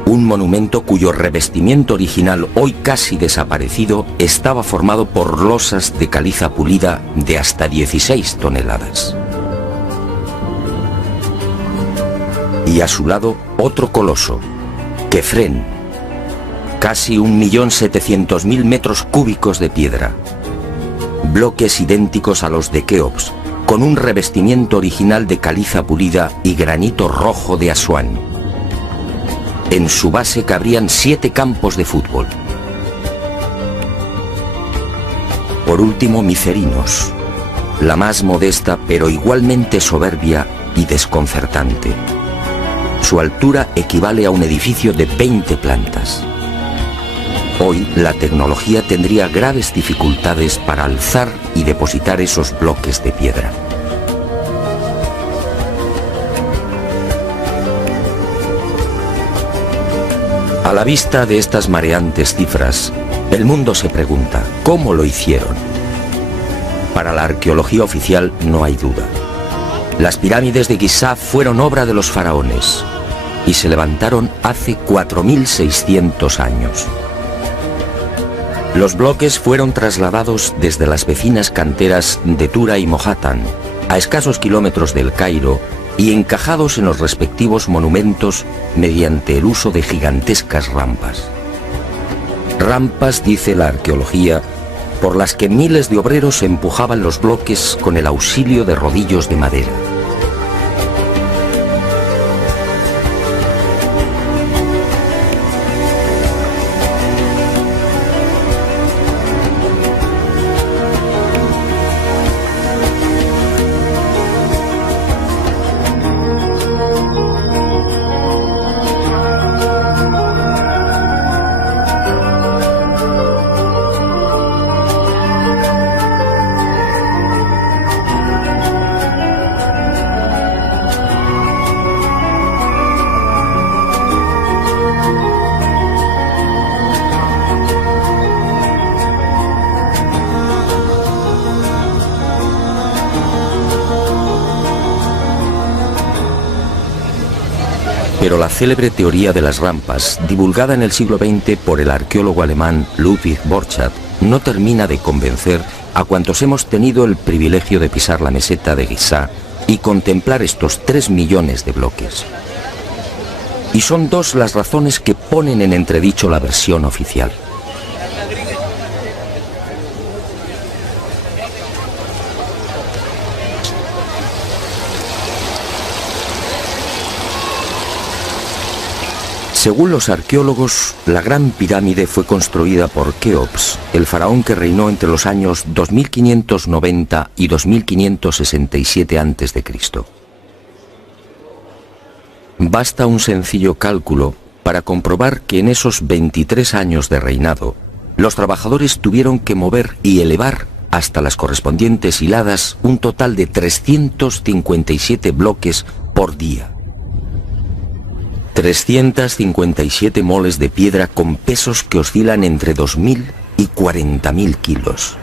Un monumento cuyo revestimiento original, hoy casi desaparecido, estaba formado por losas de caliza pulida de hasta 16 toneladas. Y a su lado, otro coloso, Kefren, casi 1.700.000 metros cúbicos de piedra. Bloques idénticos a los de Keops, con un revestimiento original de caliza pulida y granito rojo de Asuán. En su base cabrían 7 campos de fútbol. Por último, Micerinos, la más modesta pero igualmente soberbia y desconcertante. Su altura equivale a un edificio de 20 plantas. Hoy la tecnología tendría graves dificultades para alzar y depositar esos bloques de piedra. A la vista de estas mareantes cifras, el mundo se pregunta, ¿cómo lo hicieron? Para la arqueología oficial no hay duda. Las pirámides de Giza fueron obra de los faraones y se levantaron hace 4.600 años. Los bloques fueron trasladados desde las vecinas canteras de Tura y Mohatan, a escasos kilómetros del Cairo, y encajados en los respectivos monumentos mediante el uso de gigantescas rampas. Rampas, dice la arqueología, por las que miles de obreros empujaban los bloques con el auxilio de rodillos de madera. Pero la célebre teoría de las rampas, divulgada en el siglo XX por el arqueólogo alemán Ludwig Borchardt, no termina de convencer a cuantos hemos tenido el privilegio de pisar la meseta de Giza y contemplar estos 3 millones de bloques. Y son dos las razones que ponen en entredicho la versión oficial. Según los arqueólogos, la Gran Pirámide fue construida por Keops, el faraón que reinó entre los años 2590 y 2567 a.C. Basta un sencillo cálculo para comprobar que en esos 23 años de reinado, los trabajadores tuvieron que mover y elevar hasta las correspondientes hiladas un total de 357 bloques por día. 357 moles de piedra con pesos que oscilan entre 2.000 y 40.000 kilos.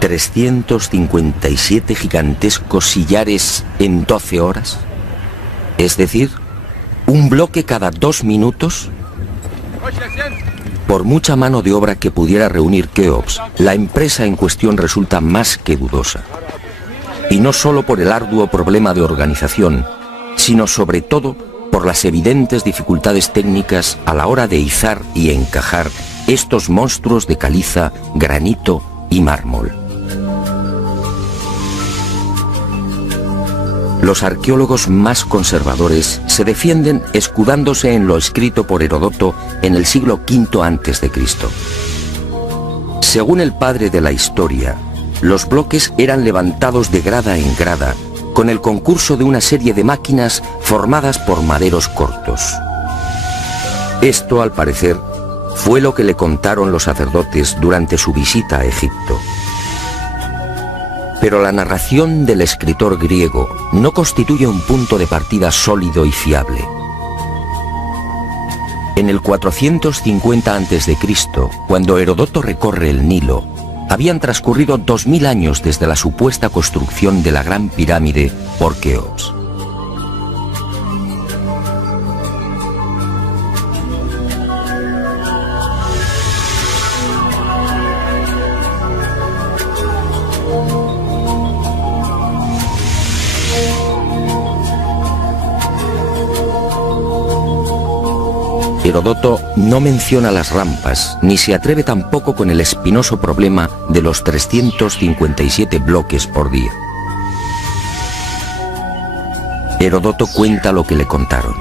357 gigantescos sillares en 12 horas. Es decir, un bloque cada 2 minutos. Por mucha mano de obra que pudiera reunir Keops, la empresa en cuestión resulta más que dudosa. Y no solo por el arduo problema de organización, sino sobre todo por las evidentes dificultades técnicas a la hora de izar y encajar estos monstruos de caliza, granito y mármol. Los arqueólogos más conservadores se defienden escudándose en lo escrito por Heródoto en el siglo V a.C. Según el padre de la historia, los bloques eran levantados de grada en grada con el concurso de una serie de máquinas formadas por maderos cortos. Esto, al parecer, fue lo que le contaron los sacerdotes durante su visita a Egipto. Pero la narración del escritor griego no constituye un punto de partida sólido y fiable. En el 450 a.C., cuando Heródoto recorre el Nilo, habían transcurrido 2000 años desde la supuesta construcción de la Gran Pirámide por Keops. Heródoto no menciona las rampas, ni se atreve tampoco con el espinoso problema de los 357 bloques por día. Heródoto cuenta lo que le contaron.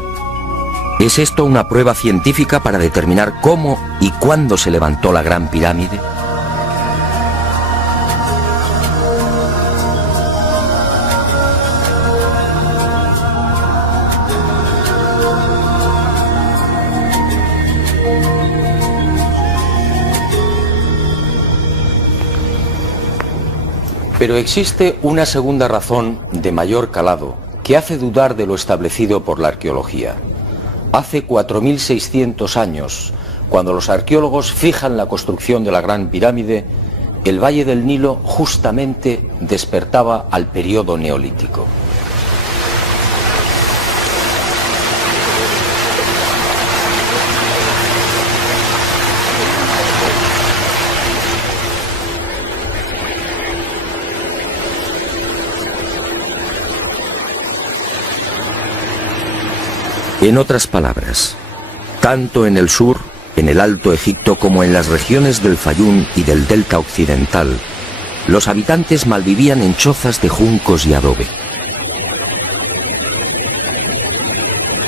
¿Es esto una prueba científica para determinar cómo y cuándo se levantó la Gran Pirámide? Pero existe una segunda razón de mayor calado que hace dudar de lo establecido por la arqueología. Hace 4600 años, cuando los arqueólogos fijan la construcción de la Gran Pirámide, el Valle del Nilo justamente despertaba al periodo neolítico. En otras palabras, tanto en el sur, en el Alto Egipto, como en las regiones del Fayum y del Delta Occidental, los habitantes malvivían en chozas de juncos y adobe.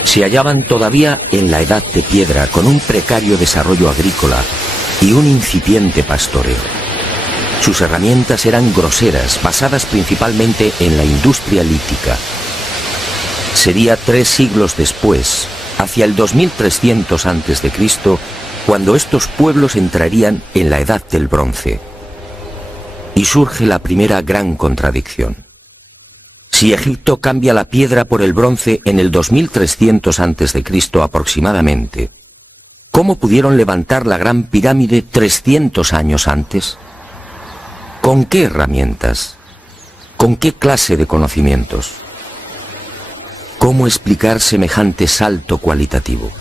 Se hallaban todavía en la Edad de Piedra, con un precario desarrollo agrícola y un incipiente pastoreo. Sus herramientas eran groseras, basadas principalmente en la industria lítica. Sería 3 siglos después, hacia el 2300 a.C., cuando estos pueblos entrarían en la Edad del Bronce. Y surge la primera gran contradicción. Si Egipto cambia la piedra por el bronce en el 2300 a.C. aproximadamente, ¿cómo pudieron levantar la Gran Pirámide 300 años antes? ¿Con qué herramientas? ¿Con qué clase de conocimientos? ¿Cómo explicar semejante salto cualitativo?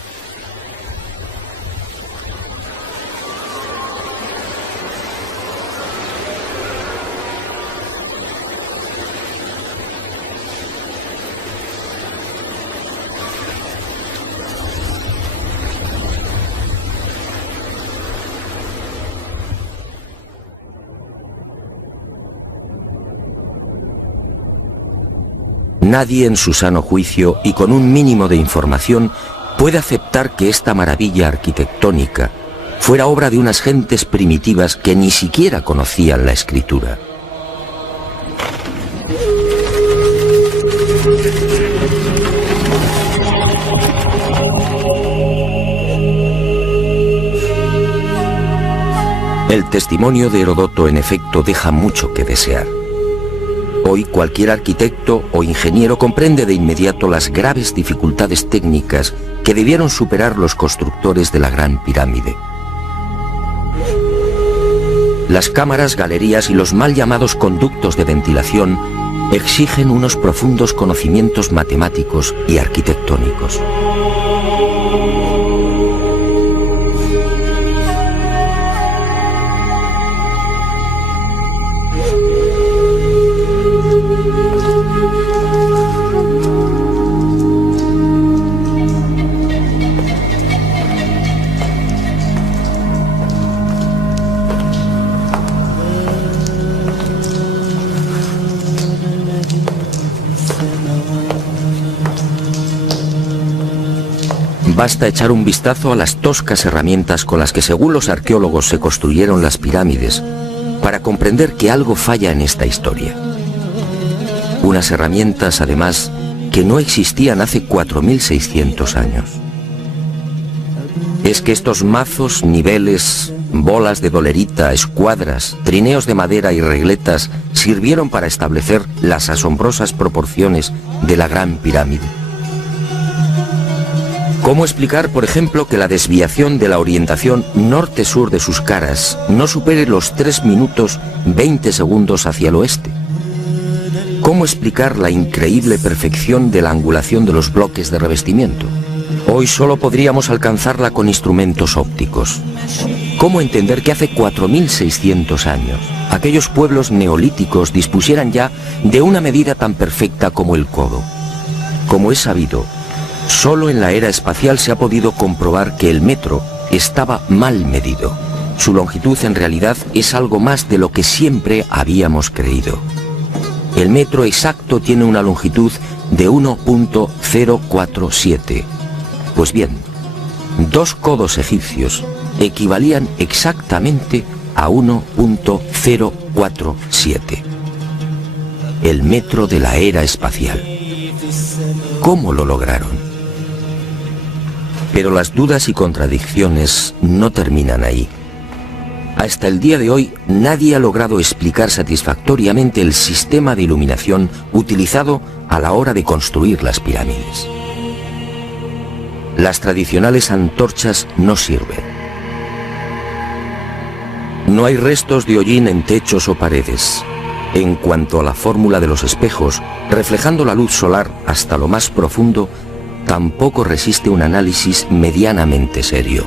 Nadie en su sano juicio y con un mínimo de información puede aceptar que esta maravilla arquitectónica fuera obra de unas gentes primitivas que ni siquiera conocían la escritura. El testimonio de Heródoto, en efecto, deja mucho que desear. Hoy cualquier arquitecto o ingeniero comprende de inmediato las graves dificultades técnicas que debieron superar los constructores de la Gran Pirámide. Las cámaras, galerías y los mal llamados conductos de ventilación exigen unos profundos conocimientos matemáticos y arquitectónicos. Basta echar un vistazo a las toscas herramientas con las que, según los arqueólogos, se construyeron las pirámides para comprender que algo falla en esta historia. Unas herramientas, además, que no existían hace 4600 años. Es que estos mazos, niveles, bolas de dolerita, escuadras, trineos de madera y regletas sirvieron para establecer las asombrosas proporciones de la Gran Pirámide. ¿Cómo explicar, por ejemplo, que la desviación de la orientación norte-sur de sus caras no supere los 3 minutos 20 segundos hacia el oeste? ¿Cómo explicar la increíble perfección de la angulación de los bloques de revestimiento? Hoy solo podríamos alcanzarla con instrumentos ópticos. ¿Cómo entender que hace 4600 años aquellos pueblos neolíticos dispusieran ya de una medida tan perfecta como el codo? Como es sabido, solo en la era espacial se ha podido comprobar que el metro estaba mal medido. Su longitud en realidad es algo más de lo que siempre habíamos creído. El metro exacto tiene una longitud de 1.047. Pues bien, 2 codos egipcios equivalían exactamente a 1.047. El metro de la era espacial. ¿Cómo lo lograron? Pero las dudas y contradicciones no terminan ahí. Hasta el día de hoy nadie ha logrado explicar satisfactoriamente el sistema de iluminación utilizado a la hora de construir las pirámides. Las tradicionales antorchas no sirven. No hay restos de hollín en techos o paredes. En cuanto a la fórmula de los espejos, reflejando la luz solar hasta lo más profundo, tampoco resiste un análisis medianamente serio.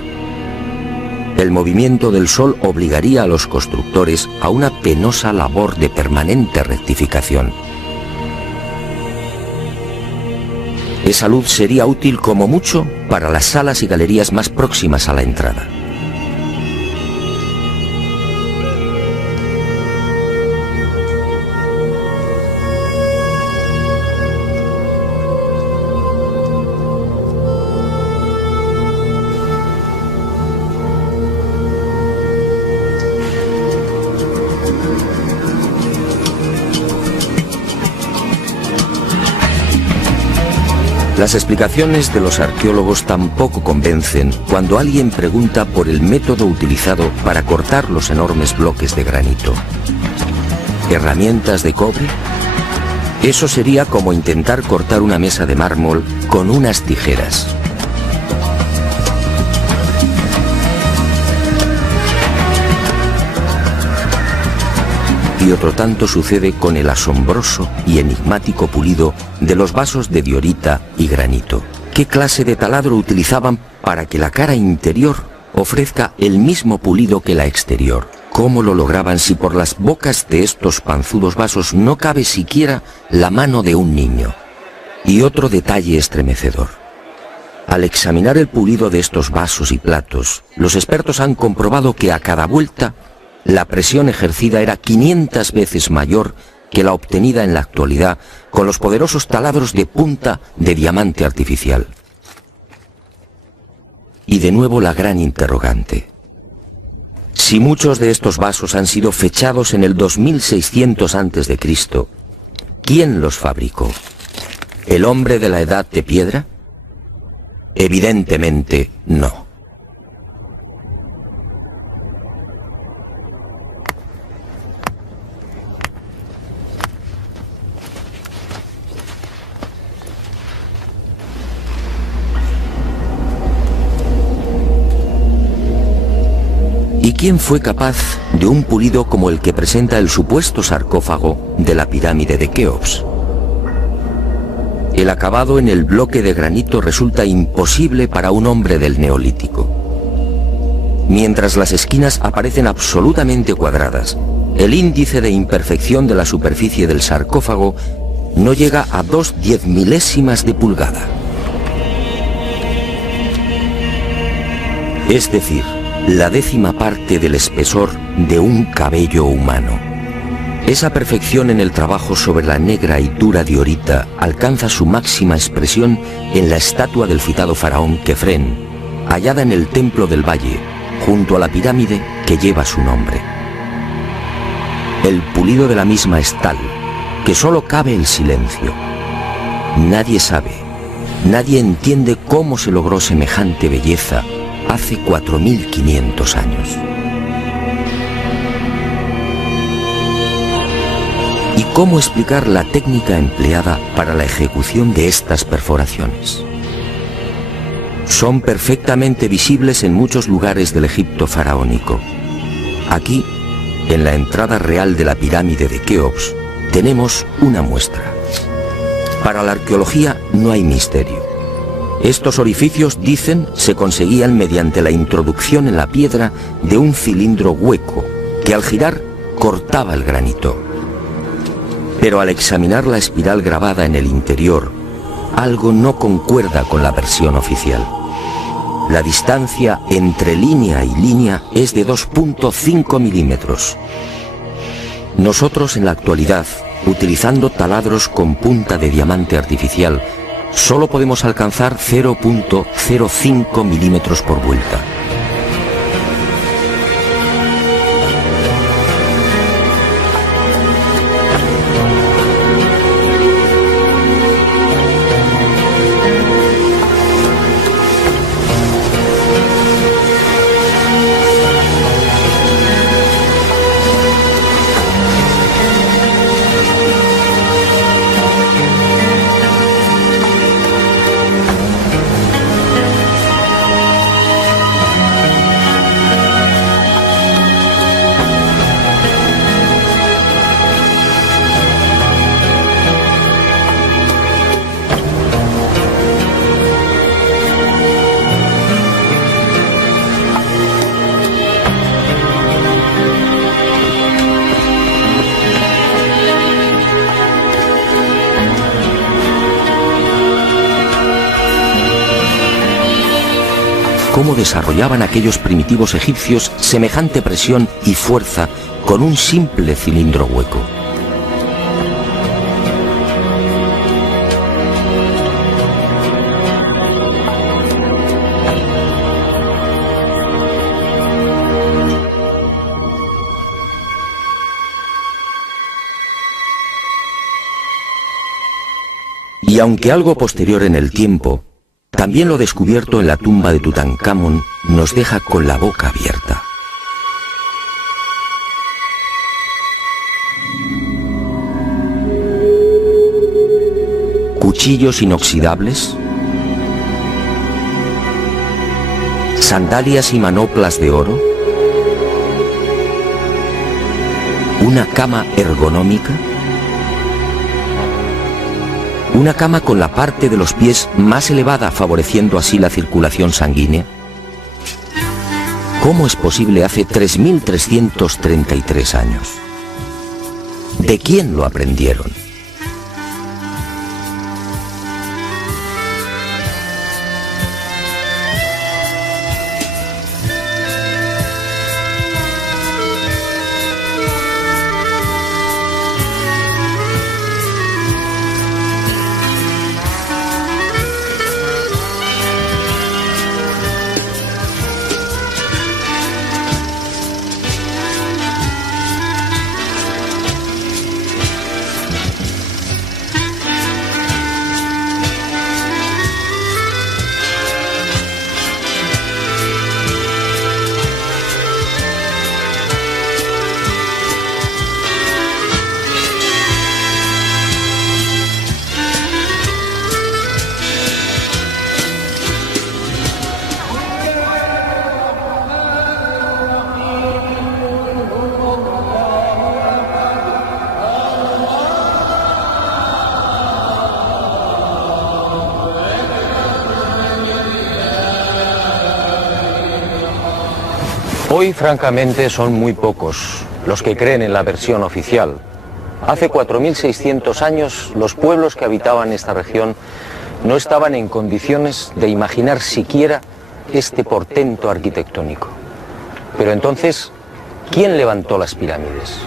El movimiento del Sol obligaría a los constructores a una penosa labor de permanente rectificación. Esa luz sería útil como mucho para las salas y galerías más próximas a la entrada. Las explicaciones de los arqueólogos tampoco convencen cuando alguien pregunta por el método utilizado para cortar los enormes bloques de granito. ¿Herramientas de cobre? Eso sería como intentar cortar una mesa de mármol con unas tijeras. Y otro tanto sucede con el asombroso y enigmático pulido de los vasos de diorita y granito. ¿Qué clase de taladro utilizaban para que la cara interior ofrezca el mismo pulido que la exterior? ¿Cómo lo lograban si por las bocas de estos panzudos vasos no cabe siquiera la mano de un niño? Y otro detalle estremecedor. Al examinar el pulido de estos vasos y platos, los expertos han comprobado que a cada vuelta la presión ejercida era 500 veces mayor que la obtenida en la actualidad con los poderosos taladros de punta de diamante artificial. Y de nuevo la gran interrogante. Si muchos de estos vasos han sido fechados en el 2600 a.C., ¿quién los fabricó? ¿El hombre de la Edad de Piedra? Evidentemente no. ¿Y quién fue capaz de un pulido como el que presenta el supuesto sarcófago de la pirámide de Keops? El acabado en el bloque de granito resulta imposible para un hombre del Neolítico. Mientras las esquinas aparecen absolutamente cuadradas, el índice de imperfección de la superficie del sarcófago no llega a 2/10 milésimas de pulgada. Es decir, la 10ª parte del espesor de un cabello humano. Esa perfección en el trabajo sobre la negra y dura diorita alcanza su máxima expresión en la estatua del citado faraón Kefren, hallada en el Templo del Valle, junto a la pirámide que lleva su nombre. El pulido de la misma es tal que solo cabe el silencio. Nadie sabe, nadie entiende cómo se logró semejante belleza hace 4500 años. ¿Y cómo explicar la técnica empleada para la ejecución de estas perforaciones? Son perfectamente visibles en muchos lugares del Egipto faraónico. Aquí, en la entrada real de la pirámide de Keops, tenemos una muestra. Para la arqueología no hay misterio. Estos orificios, dicen, se conseguían mediante la introducción en la piedra de un cilindro hueco que al girar cortaba el granito. Pero al examinar la espiral grabada en el interior, algo no concuerda con la versión oficial. La distancia entre línea y línea es de 2.5 milímetros. Nosotros en la actualidad, utilizando taladros con punta de diamante artificial, solo podemos alcanzar 0.05 milímetros por vuelta. cómo desarrollaban aquellos primitivos egipcios semejante presión y fuerza con un simple cilindro hueco. Y aunque algo posterior en el tiempo, también lo descubierto en la tumba de Tutankamón nos deja con la boca abierta. Cuchillos inoxidables, sandalias y manoplas de oro, una cama ergonómica, una cama con la parte de los pies más elevada, favoreciendo así la circulación sanguínea. ¿Cómo es posible hace 3.333 años? ¿De quién lo aprendieron? Hoy, francamente, son muy pocos los que creen en la versión oficial. Hace 4.600 años, los pueblos que habitaban esta región no estaban en condiciones de imaginar siquiera este portento arquitectónico. Pero entonces, ¿quién levantó las pirámides?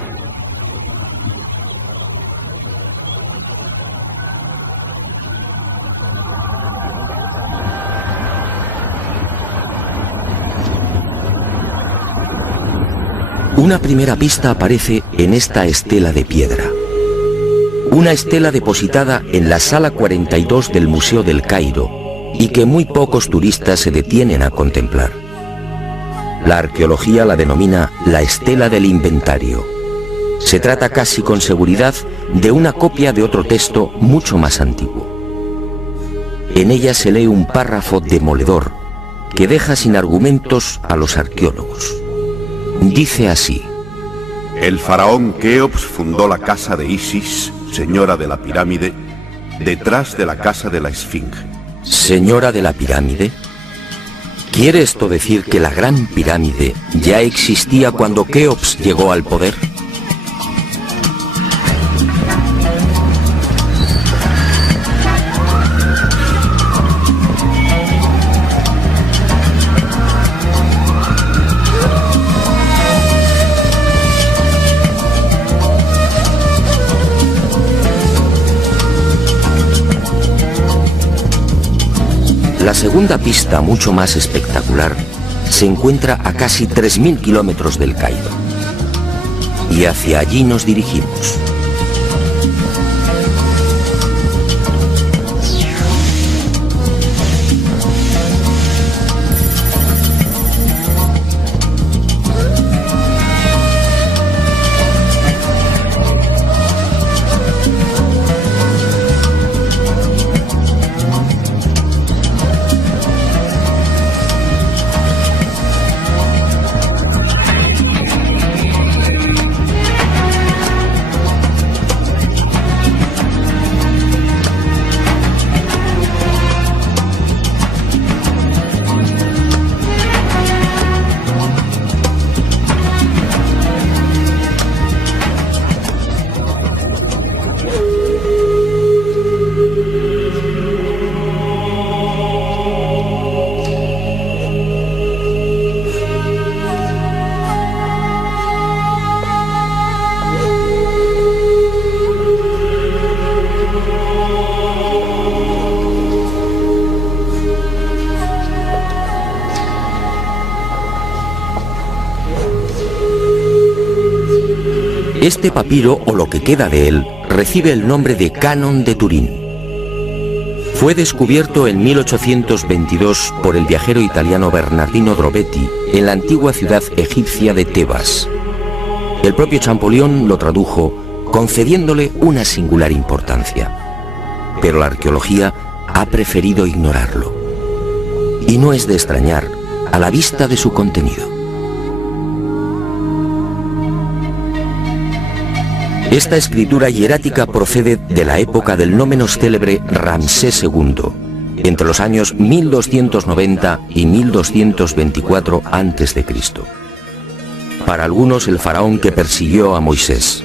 Una primera pista aparece en esta estela de piedra. Una estela depositada en la sala 42 del Museo del Cairo y que muy pocos turistas se detienen a contemplar. La arqueología la denomina la estela del inventario. Se trata casi con seguridad de una copia de otro texto mucho más antiguo. En ella se lee un párrafo demoledor que deja sin argumentos a los arqueólogos. Dice así: el faraón Keops fundó la casa de Isis, señora de la pirámide, detrás de la casa de la Esfinge. ¿Señora de la pirámide? ¿Quiere esto decir que la gran pirámide ya existía cuando Keops llegó al poder? La segunda pista, mucho más espectacular, se encuentra a casi 3.000 kilómetros del Cairo. Y hacia allí nos dirigimos. Este papiro, o lo que queda de él, recibe el nombre de Canon de Turín. Fue descubierto en 1822 por el viajero italiano Bernardino Drobetti en la antigua ciudad egipcia de Tebas. El propio Champollion lo tradujo, concediéndole una singular importancia. Pero la arqueología ha preferido ignorarlo. Y no es de extrañar a la vista de su contenido. Esta escritura hierática procede de la época del no menos célebre Ramsés II, entre los años 1290 y 1224 a.C. Para algunos, el faraón que persiguió a Moisés.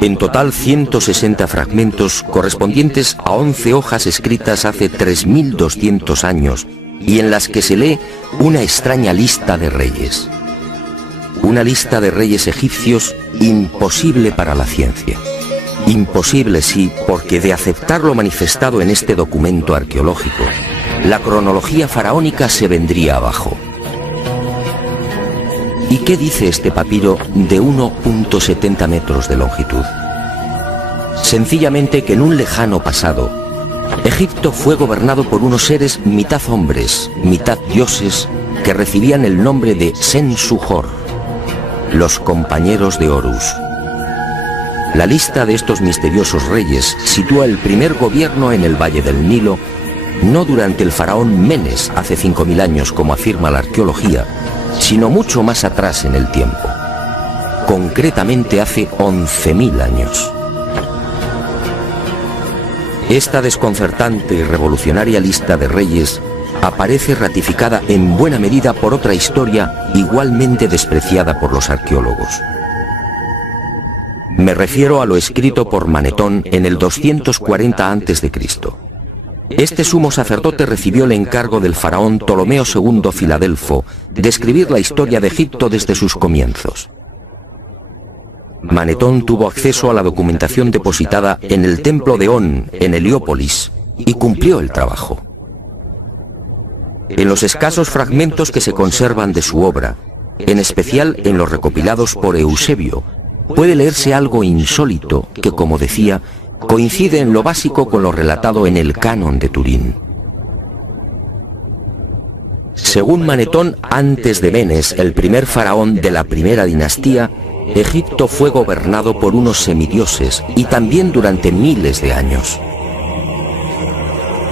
En total, 160 fragmentos correspondientes a 11 hojas escritas hace 3200 años y en las que se lee una extraña lista de reyes. Una lista de reyes egipcios imposible para la ciencia. Imposible, sí, porque de aceptar lo manifestado en este documento arqueológico, la cronología faraónica se vendría abajo. ¿Y qué dice este papiro de 1,70 metros de longitud? Sencillamente que en un lejano pasado, Egipto fue gobernado por unos seres mitad hombres, mitad dioses, que recibían el nombre de Sensuhor, los compañeros de Horus. La lista de estos misteriosos reyes sitúa el primer gobierno en el Valle del Nilo, no durante el faraón Menes hace 5000 años como afirma la arqueología, sino mucho más atrás en el tiempo, concretamente hace 11.000 años. Esta desconcertante y revolucionaria lista de reyes aparece ratificada en buena medida por otra historia igualmente despreciada por los arqueólogos. Me refiero a lo escrito por Manetón en el 240 a.C. Este sumo sacerdote recibió el encargo del faraón Ptolomeo II Filadelfo de escribir la historia de Egipto desde sus comienzos. Manetón tuvo acceso a la documentación depositada en el templo de On, en Heliópolis, y cumplió el trabajo. En los escasos fragmentos que se conservan de su obra, en especial en los recopilados por Eusebio, puede leerse algo insólito que, como decía, coincide en lo básico con lo relatado en el Canon de Turín. Según Manetón, antes de Menes, el primer faraón de la primera dinastía, Egipto fue gobernado por unos semidioses y también durante miles de años.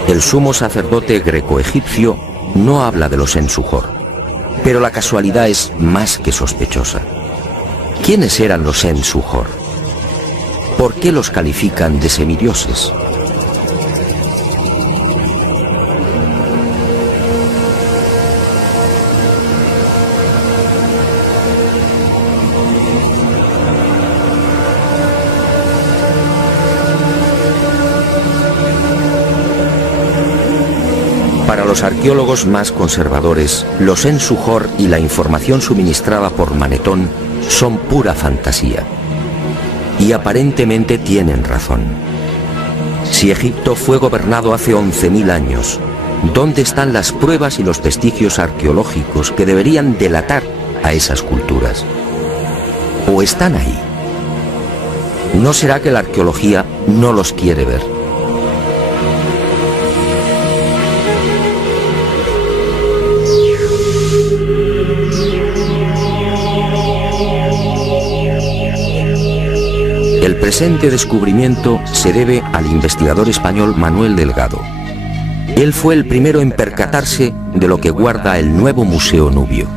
El sumo sacerdote greco-egipcio no habla de los Sensuhor, pero la casualidad es más que sospechosa. ¿Quiénes eran los Sensuhor? ¿Por qué los califican de semidioses? Para los arqueólogos más conservadores, los Sensuhor y la información suministrada por Manetón son pura fantasía. Y aparentemente tienen razón. Si Egipto fue gobernado hace 11.000 años, ¿dónde están las pruebas y los vestigios arqueológicos que deberían delatar a esas culturas? ¿O están ahí? ¿No será que la arqueología no los quiere ver? El presente descubrimiento se debe al investigador español Manuel Delgado. Él fue el primero en percatarse de lo que guarda el nuevo Museo Nubio.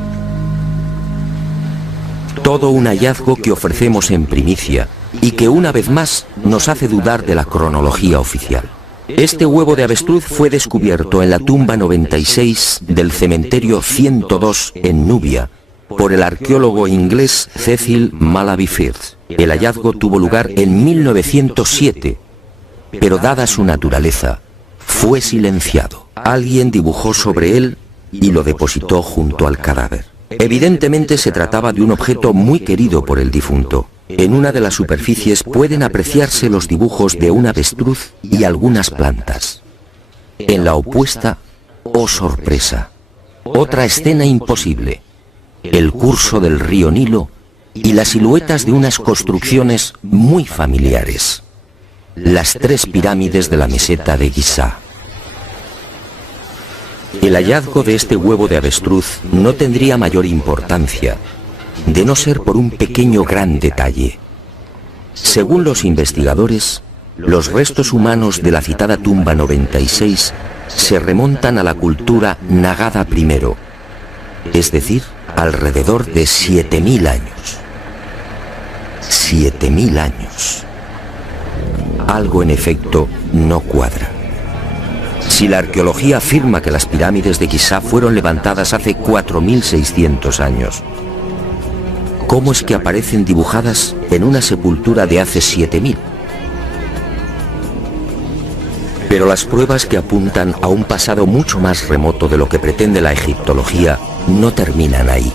Todo un hallazgo que ofrecemos en primicia y que una vez más nos hace dudar de la cronología oficial. Este huevo de avestruz fue descubierto en la tumba 96 del cementerio 102 en Nubia por el arqueólogo inglés Cecil Malaby Firth. El hallazgo tuvo lugar en 1907, pero dada su naturaleza, fue silenciado. Alguien dibujó sobre él y lo depositó junto al cadáver. Evidentemente se trataba de un objeto muy querido por el difunto. En una de las superficies pueden apreciarse los dibujos de un avestruz y algunas plantas. En la opuesta, ¡oh sorpresa!, otra escena imposible: el curso del río Nilo y las siluetas de unas construcciones muy familiares: las 3 pirámides de la meseta de Giza. El hallazgo de este huevo de avestruz no tendría mayor importancia, de no ser por un pequeño gran detalle. Según los investigadores, los restos humanos de la citada tumba 96 se remontan a la cultura Nagada I, es decir, alrededor de 7000 años. 7000 años. Algo en efecto no cuadra. Si la arqueología afirma que las pirámides de Giza fueron levantadas hace 4600 años, ¿cómo es que aparecen dibujadas en una sepultura de hace 7000? Pero las pruebas que apuntan a un pasado mucho más remoto de lo que pretende la egiptología no terminan ahí.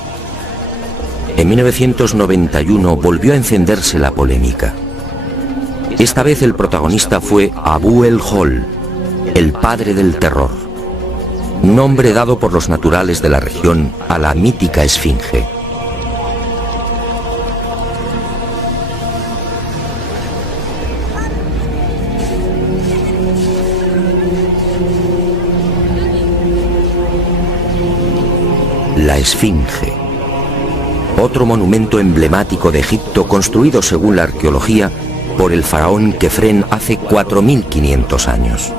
En 1991 volvió a encenderse la polémica. Esta vez el protagonista fue Abu el-Hol, el padre del terror, nombre dado por los naturales de la región a la mítica esfinge. La esfinge, otro monumento emblemático de Egipto construido, según la arqueología, por el faraón Kefren hace 4500 años.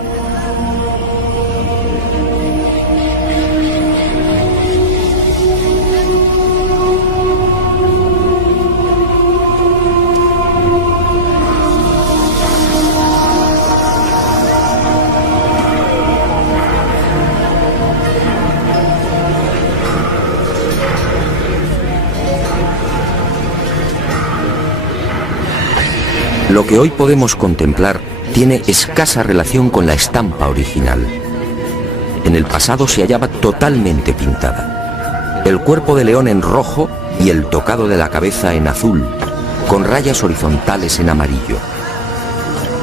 Lo que hoy podemos contemplar tiene escasa relación con la estampa original. En el pasado se hallaba totalmente pintada. El cuerpo de león en rojo y el tocado de la cabeza en azul, con rayas horizontales en amarillo.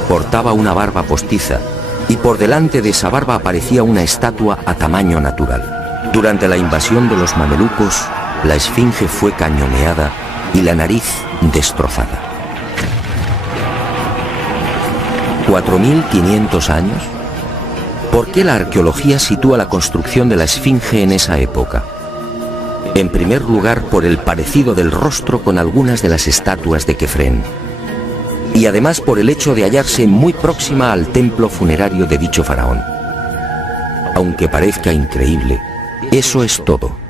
Portaba una barba postiza y por delante de esa barba aparecía una estatua a tamaño natural. Durante la invasión de los mamelucos, la esfinge fue cañoneada y la nariz destrozada. 4500 años. ¿Por qué la arqueología sitúa la construcción de la esfinge en esa época? En primer lugar, por el parecido del rostro con algunas de las estatuas de Kefren, y además por el hecho de hallarse muy próxima al templo funerario de dicho faraón. Aunque parezca increíble, eso es todo.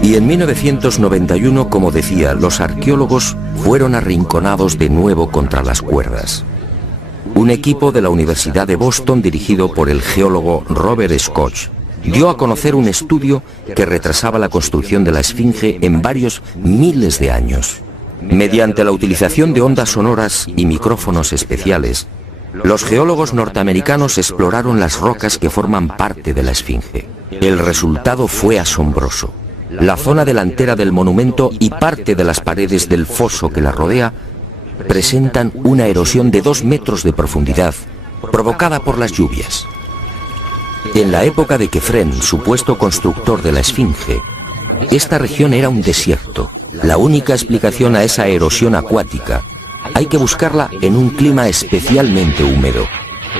Y en 1991, como decía, los arqueólogos fueron arrinconados de nuevo contra las cuerdas. Un equipo de la Universidad de Boston, dirigido por el geólogo Robert Scott, dio a conocer un estudio que retrasaba la construcción de la esfinge en varios miles de años. Mediante la utilización de ondas sonoras y micrófonos especiales, los geólogos norteamericanos exploraron las rocas que forman parte de la esfinge. El resultado fue asombroso. La zona delantera del monumento y parte de las paredes del foso que la rodea presentan una erosión de 2 metros de profundidad, provocada por las lluvias. En la época de Kefren, supuesto constructor de la esfinge, esta región era un desierto. La única explicación a esa erosión acuática hay que buscarla en un clima especialmente húmedo,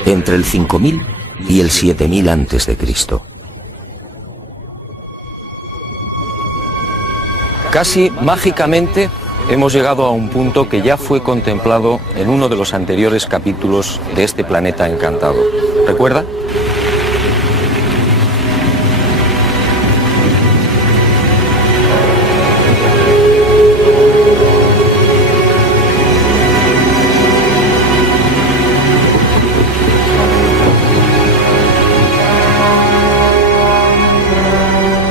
entre el 5000 y el 7000 a.C. Casi mágicamente hemos llegado a un punto que ya fue contemplado en uno de los anteriores capítulos de este planeta encantado. ¿Recuerda?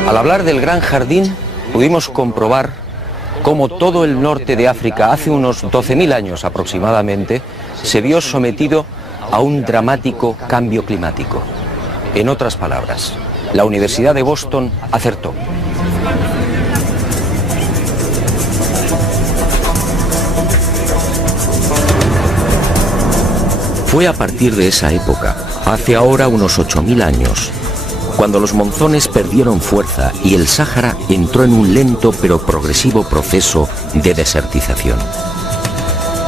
Al hablar del Gran Jardín, pudimos comprobar cómo todo el norte de África, hace unos 12.000 años aproximadamente, se vio sometido a un dramático cambio climático. En otras palabras, la Universidad de Boston acertó. Fue a partir de esa época, hace ahora unos 8000 años, cuando los monzones perdieron fuerza y el Sáhara entró en un lento pero progresivo proceso de desertización.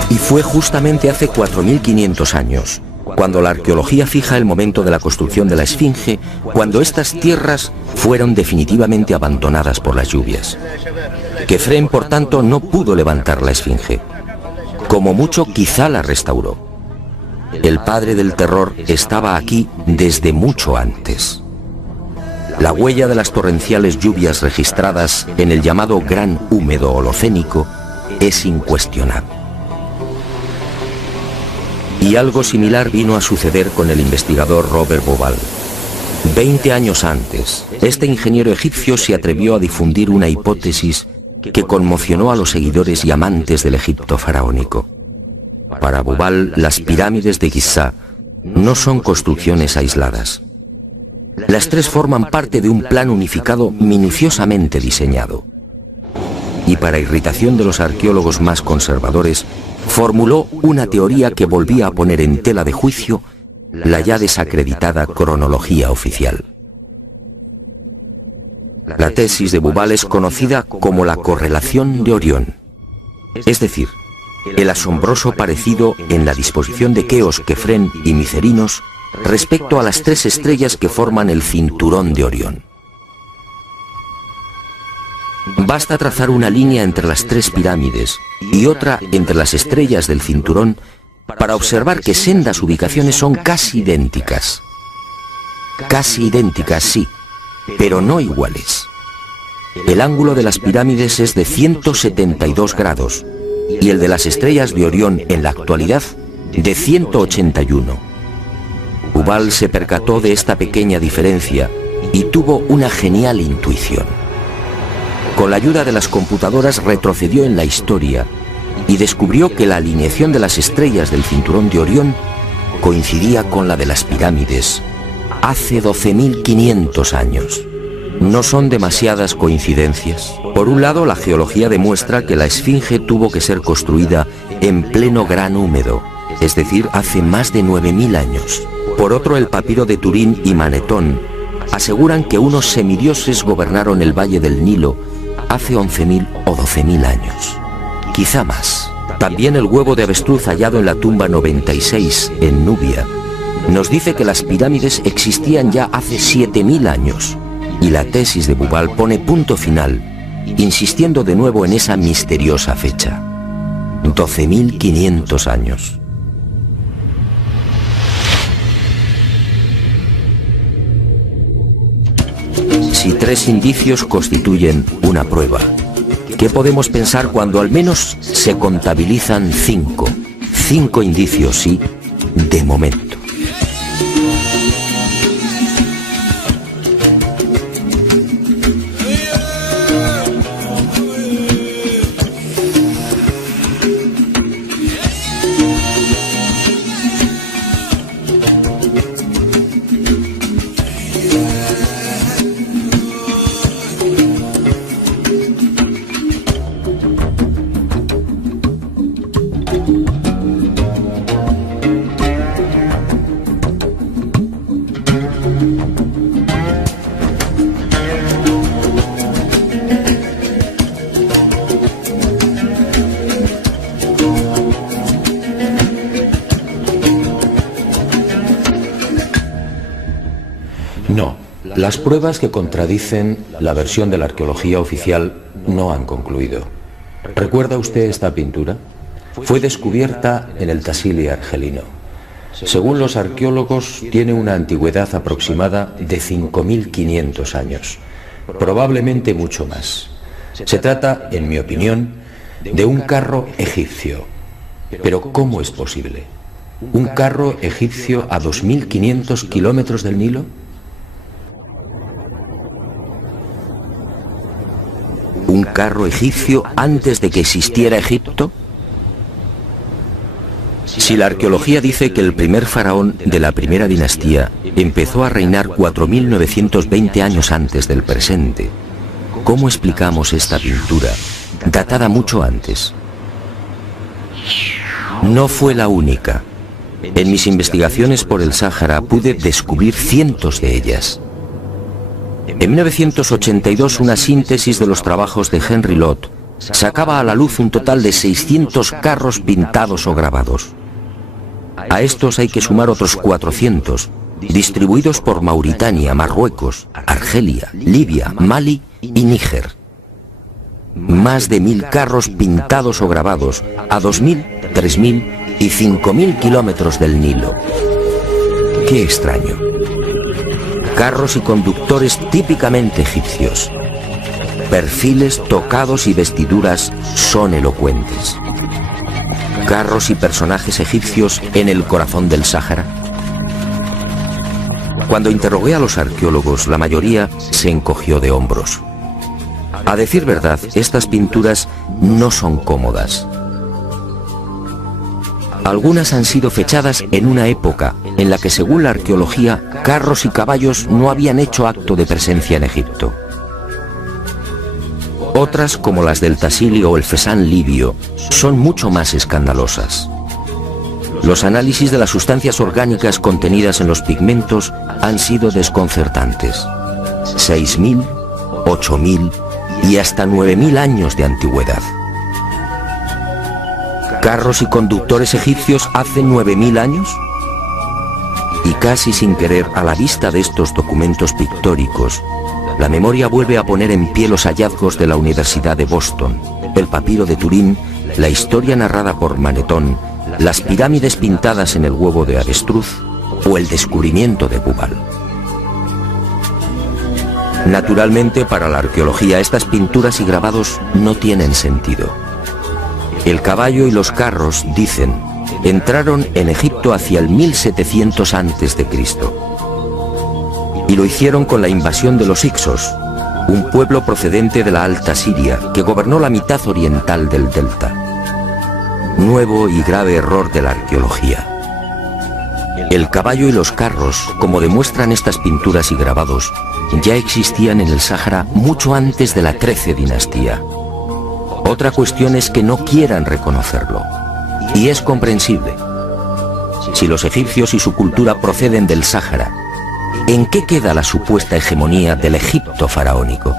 Y fue justamente hace 4500 años, cuando la arqueología fija el momento de la construcción de la Esfinge, cuando estas tierras fueron definitivamente abandonadas por las lluvias. Kefren, por tanto, no pudo levantar la Esfinge. Como mucho, quizá la restauró. El padre del terror estaba aquí desde mucho antes. La huella de las torrenciales lluvias registradas en el llamado Gran Húmedo Holocénico es incuestionable. Y algo similar vino a suceder con el investigador Robert Bauval. 20 años antes, este ingeniero egipcio se atrevió a difundir una hipótesis que conmocionó a los seguidores y amantes del Egipto faraónico. Para Bauval, las pirámides de Giza no son construcciones aisladas. Las tres forman parte de un plan unificado minuciosamente diseñado. Y para irritación de los arqueólogos más conservadores, formuló una teoría que volvía a poner en tela de juicio la ya desacreditada cronología oficial. La tesis de Bauval es conocida como la correlación de Orión, es decir, el asombroso parecido en la disposición de Keos, Kefren y Micerinos respecto a las tres estrellas que forman el cinturón de Orión. Basta trazar una línea entre las tres pirámides y otra entre las estrellas del cinturón para observar que sendas ubicaciones son casi idénticas. Casi idénticas, sí, pero no iguales. El ángulo de las pirámides es de 172 grados y el de las estrellas de Orión en la actualidad de 181. Bauval se percató de esta pequeña diferencia y tuvo una genial intuición. Con la ayuda de las computadoras retrocedió en la historia y descubrió que la alineación de las estrellas del cinturón de Orión coincidía con la de las pirámides hace 12.500 años. No son demasiadas coincidencias. Por un lado, la geología demuestra que la Esfinge tuvo que ser construida en pleno Gran Húmedo, es decir, hace más de 9.000 años. Por otro, el papiro de Turín y Manetón aseguran que unos semidioses gobernaron el valle del Nilo hace 11.000 o 12.000 años, quizá más. También el huevo de avestruz hallado en la tumba 96 en Nubia nos dice que las pirámides existían ya hace 7.000 años, y la tesis de Bauval pone punto final, insistiendo de nuevo en esa misteriosa fecha, 12.500 años. Si tres indicios constituyen una prueba, ¿qué podemos pensar cuando al menos se contabilizan 5? 5 indicios, sí, de momento. No, las pruebas que contradicen la versión de la arqueología oficial no han concluido. ¿Recuerda usted esta pintura? Fue descubierta en el Tassili argelino. Según los arqueólogos, tiene una antigüedad aproximada de 5.500 años, probablemente mucho más. Se trata, en mi opinión, de un carro egipcio. Pero ¿cómo es posible? ¿Un carro egipcio a 2.500 kilómetros del Nilo? ¿Un carro egipcio antes de que existiera Egipto? Si la arqueología dice que el primer faraón de la primera dinastía empezó a reinar 4.920 años antes del presente, ¿cómo explicamos esta pintura, datada mucho antes? No fue la única. En mis investigaciones por el Sáhara pude descubrir cientos de ellas. En 1982, una síntesis de los trabajos de Henry Lott sacaba a la luz un total de 600 carros pintados o grabados. A estos hay que sumar otros 400, distribuidos por Mauritania, Marruecos, Argelia, Libia, Mali y Níger. Más de 1000 carros pintados o grabados a 2000, 3000 y 5000 kilómetros del Nilo. ¡Qué extraño! Carros y conductores típicamente egipcios. Perfiles, tocados y vestiduras son elocuentes. Carros y personajes egipcios en el corazón del Sáhara. Cuando interrogué a los arqueólogos, la mayoría se encogió de hombros. A decir verdad, estas pinturas no son cómodas. Algunas han sido fechadas en una época en la que, según la arqueología, carros y caballos no habían hecho acto de presencia en Egipto. Otras, como las del Tassili o el Fesán libio, son mucho más escandalosas. Los análisis de las sustancias orgánicas contenidas en los pigmentos han sido desconcertantes. 6000, 8000 y hasta 9000 años de antigüedad. ¿Carros y conductores egipcios hace 9000 años? Y casi sin querer, a la vista de estos documentos pictóricos, la memoria vuelve a poner en pie los hallazgos de la Universidad de Boston, el papiro de Turín, la historia narrada por Manetón, las pirámides pintadas en el huevo de avestruz o el descubrimiento de Bubal. Naturalmente, para la arqueología, estas pinturas y grabados no tienen sentido. El caballo y los carros, dicen, entraron en Egipto hacia el 1700 a.C. y lo hicieron con la invasión de los Hicsos, un pueblo procedente de la Alta Siria que gobernó la mitad oriental del delta. Nuevo y grave error de la arqueología. El caballo y los carros, como demuestran estas pinturas y grabados, ya existían en el Sáhara mucho antes de la XIII dinastía. Otra cuestión es que no quieran reconocerlo, y es comprensible. Si los egipcios y su cultura proceden del Sáhara, ¿en qué queda la supuesta hegemonía del Egipto faraónico?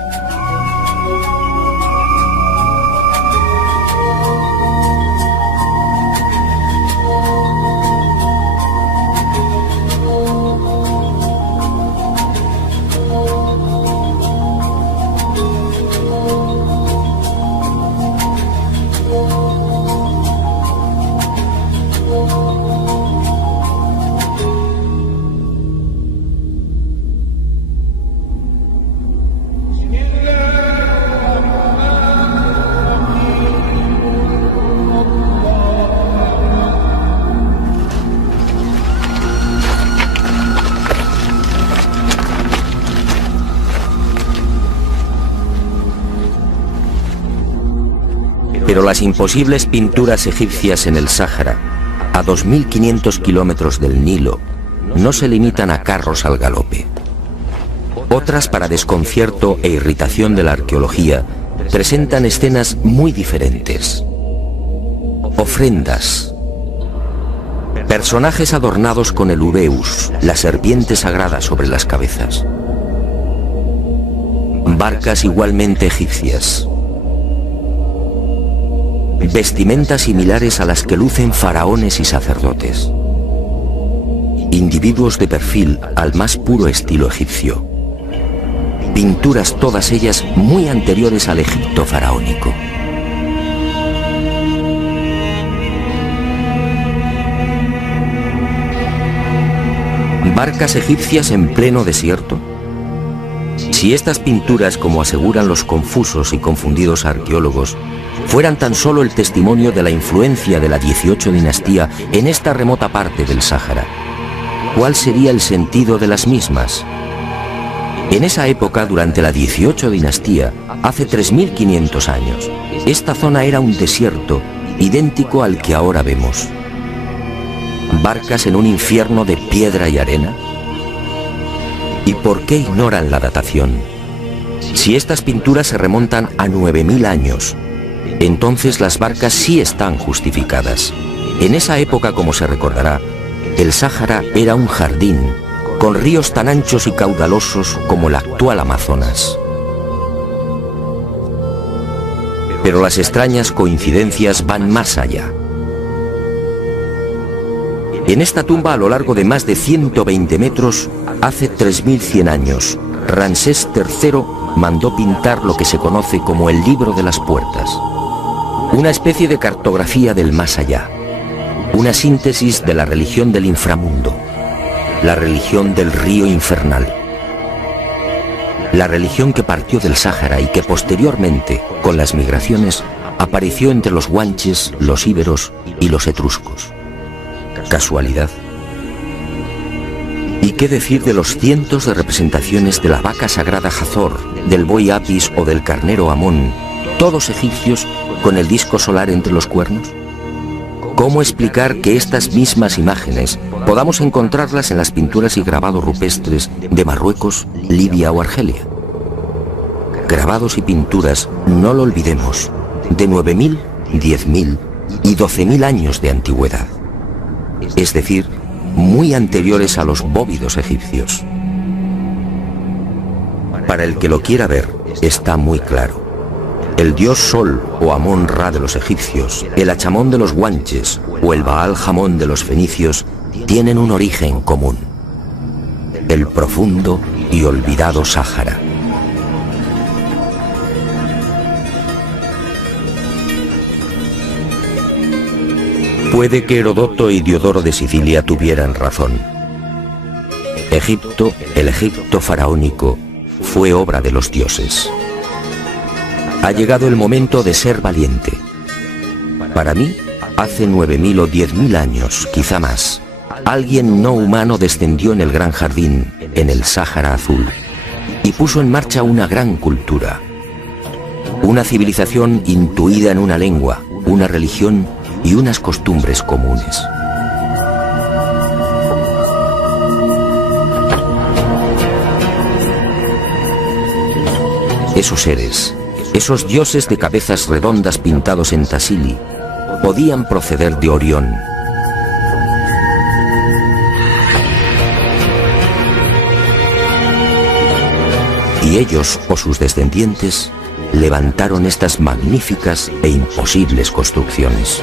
Pero las imposibles pinturas egipcias en el Sáhara, a 2500 kilómetros del Nilo, no se limitan a carros al galope. Otras, para desconcierto e irritación de la arqueología, presentan escenas muy diferentes. Ofrendas. Personajes adornados con el ureus, la serpiente sagrada sobre las cabezas. Barcas igualmente egipcias. Vestimentas similares a las que lucen faraones y sacerdotes. Individuos de perfil al más puro estilo egipcio. Pinturas todas ellas muy anteriores al Egipto faraónico. ¿Barcas egipcias en pleno desierto? Si estas pinturas, como aseguran los confusos y confundidos arqueólogos, fueran tan solo el testimonio de la influencia de la 18 dinastía en esta remota parte del Sáhara, ¿cuál sería el sentido de las mismas? En esa época, durante la 18 dinastía, hace 3500 años, esta zona era un desierto idéntico al que ahora vemos. ¿Barcas en un infierno de piedra y arena? ¿Y por qué ignoran la datación? Si estas pinturas se remontan a 9000 años, entonces las barcas sí están justificadas. En esa época, como se recordará, el Sáhara era un jardín, con ríos tan anchos y caudalosos como el actual Amazonas. Pero las extrañas coincidencias van más allá. En esta tumba, a lo largo de más de 120 metros, hace 3100 años, Ramsés III mandó pintar lo que se conoce como el Libro de las Puertas, una especie de cartografía del más allá, una síntesis de la religión del inframundo, la religión del río infernal, la religión que partió del Sáhara y que posteriormente, con las migraciones, apareció entre los guanches, los íberos y los etruscos. ¿Casualidad? ¿Y qué decir de los cientos de representaciones de la vaca sagrada Hathor, del buey Apis o del carnero Amón, todos egipcios con el disco solar entre los cuernos? ¿Cómo explicar que estas mismas imágenes podamos encontrarlas en las pinturas y grabados rupestres de Marruecos, Libia o Argelia? Grabados y pinturas, no lo olvidemos, de 9.000, 10.000 y 12.000 años de antigüedad, es decir, muy anteriores a los bóvidos egipcios. Para el que lo quiera ver, está muy claro. El dios Sol o Amón-Ra de los egipcios, el Achamón de los guanches o el Baal-Jamón de los fenicios tienen un origen común: el profundo y olvidado Sáhara. Puede que Herodoto y Diodoro de Sicilia tuvieran razón. Egipto, el Egipto faraónico, fue obra de los dioses. Ha llegado el momento de ser valiente. Para mí, hace 9.000 o 10.000 años, quizá más, alguien no humano descendió en el gran jardín, en el Sáhara Azul, y puso en marcha una gran cultura. Una civilización intuida en una lengua, una religión y unas costumbres comunes. Esos seres, esos dioses de cabezas redondas pintados en Tassili, podían proceder de Orión. Y ellos, o sus descendientes, levantaron estas magníficas e imposibles construcciones.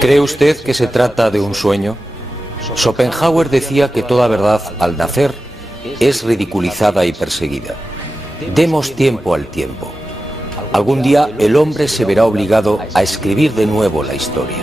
¿Cree usted que se trata de un sueño? Schopenhauer decía que toda verdad, al nacer, es ridiculizada y perseguida. Demos tiempo al tiempo. Algún día el hombre se verá obligado a escribir de nuevo la historia.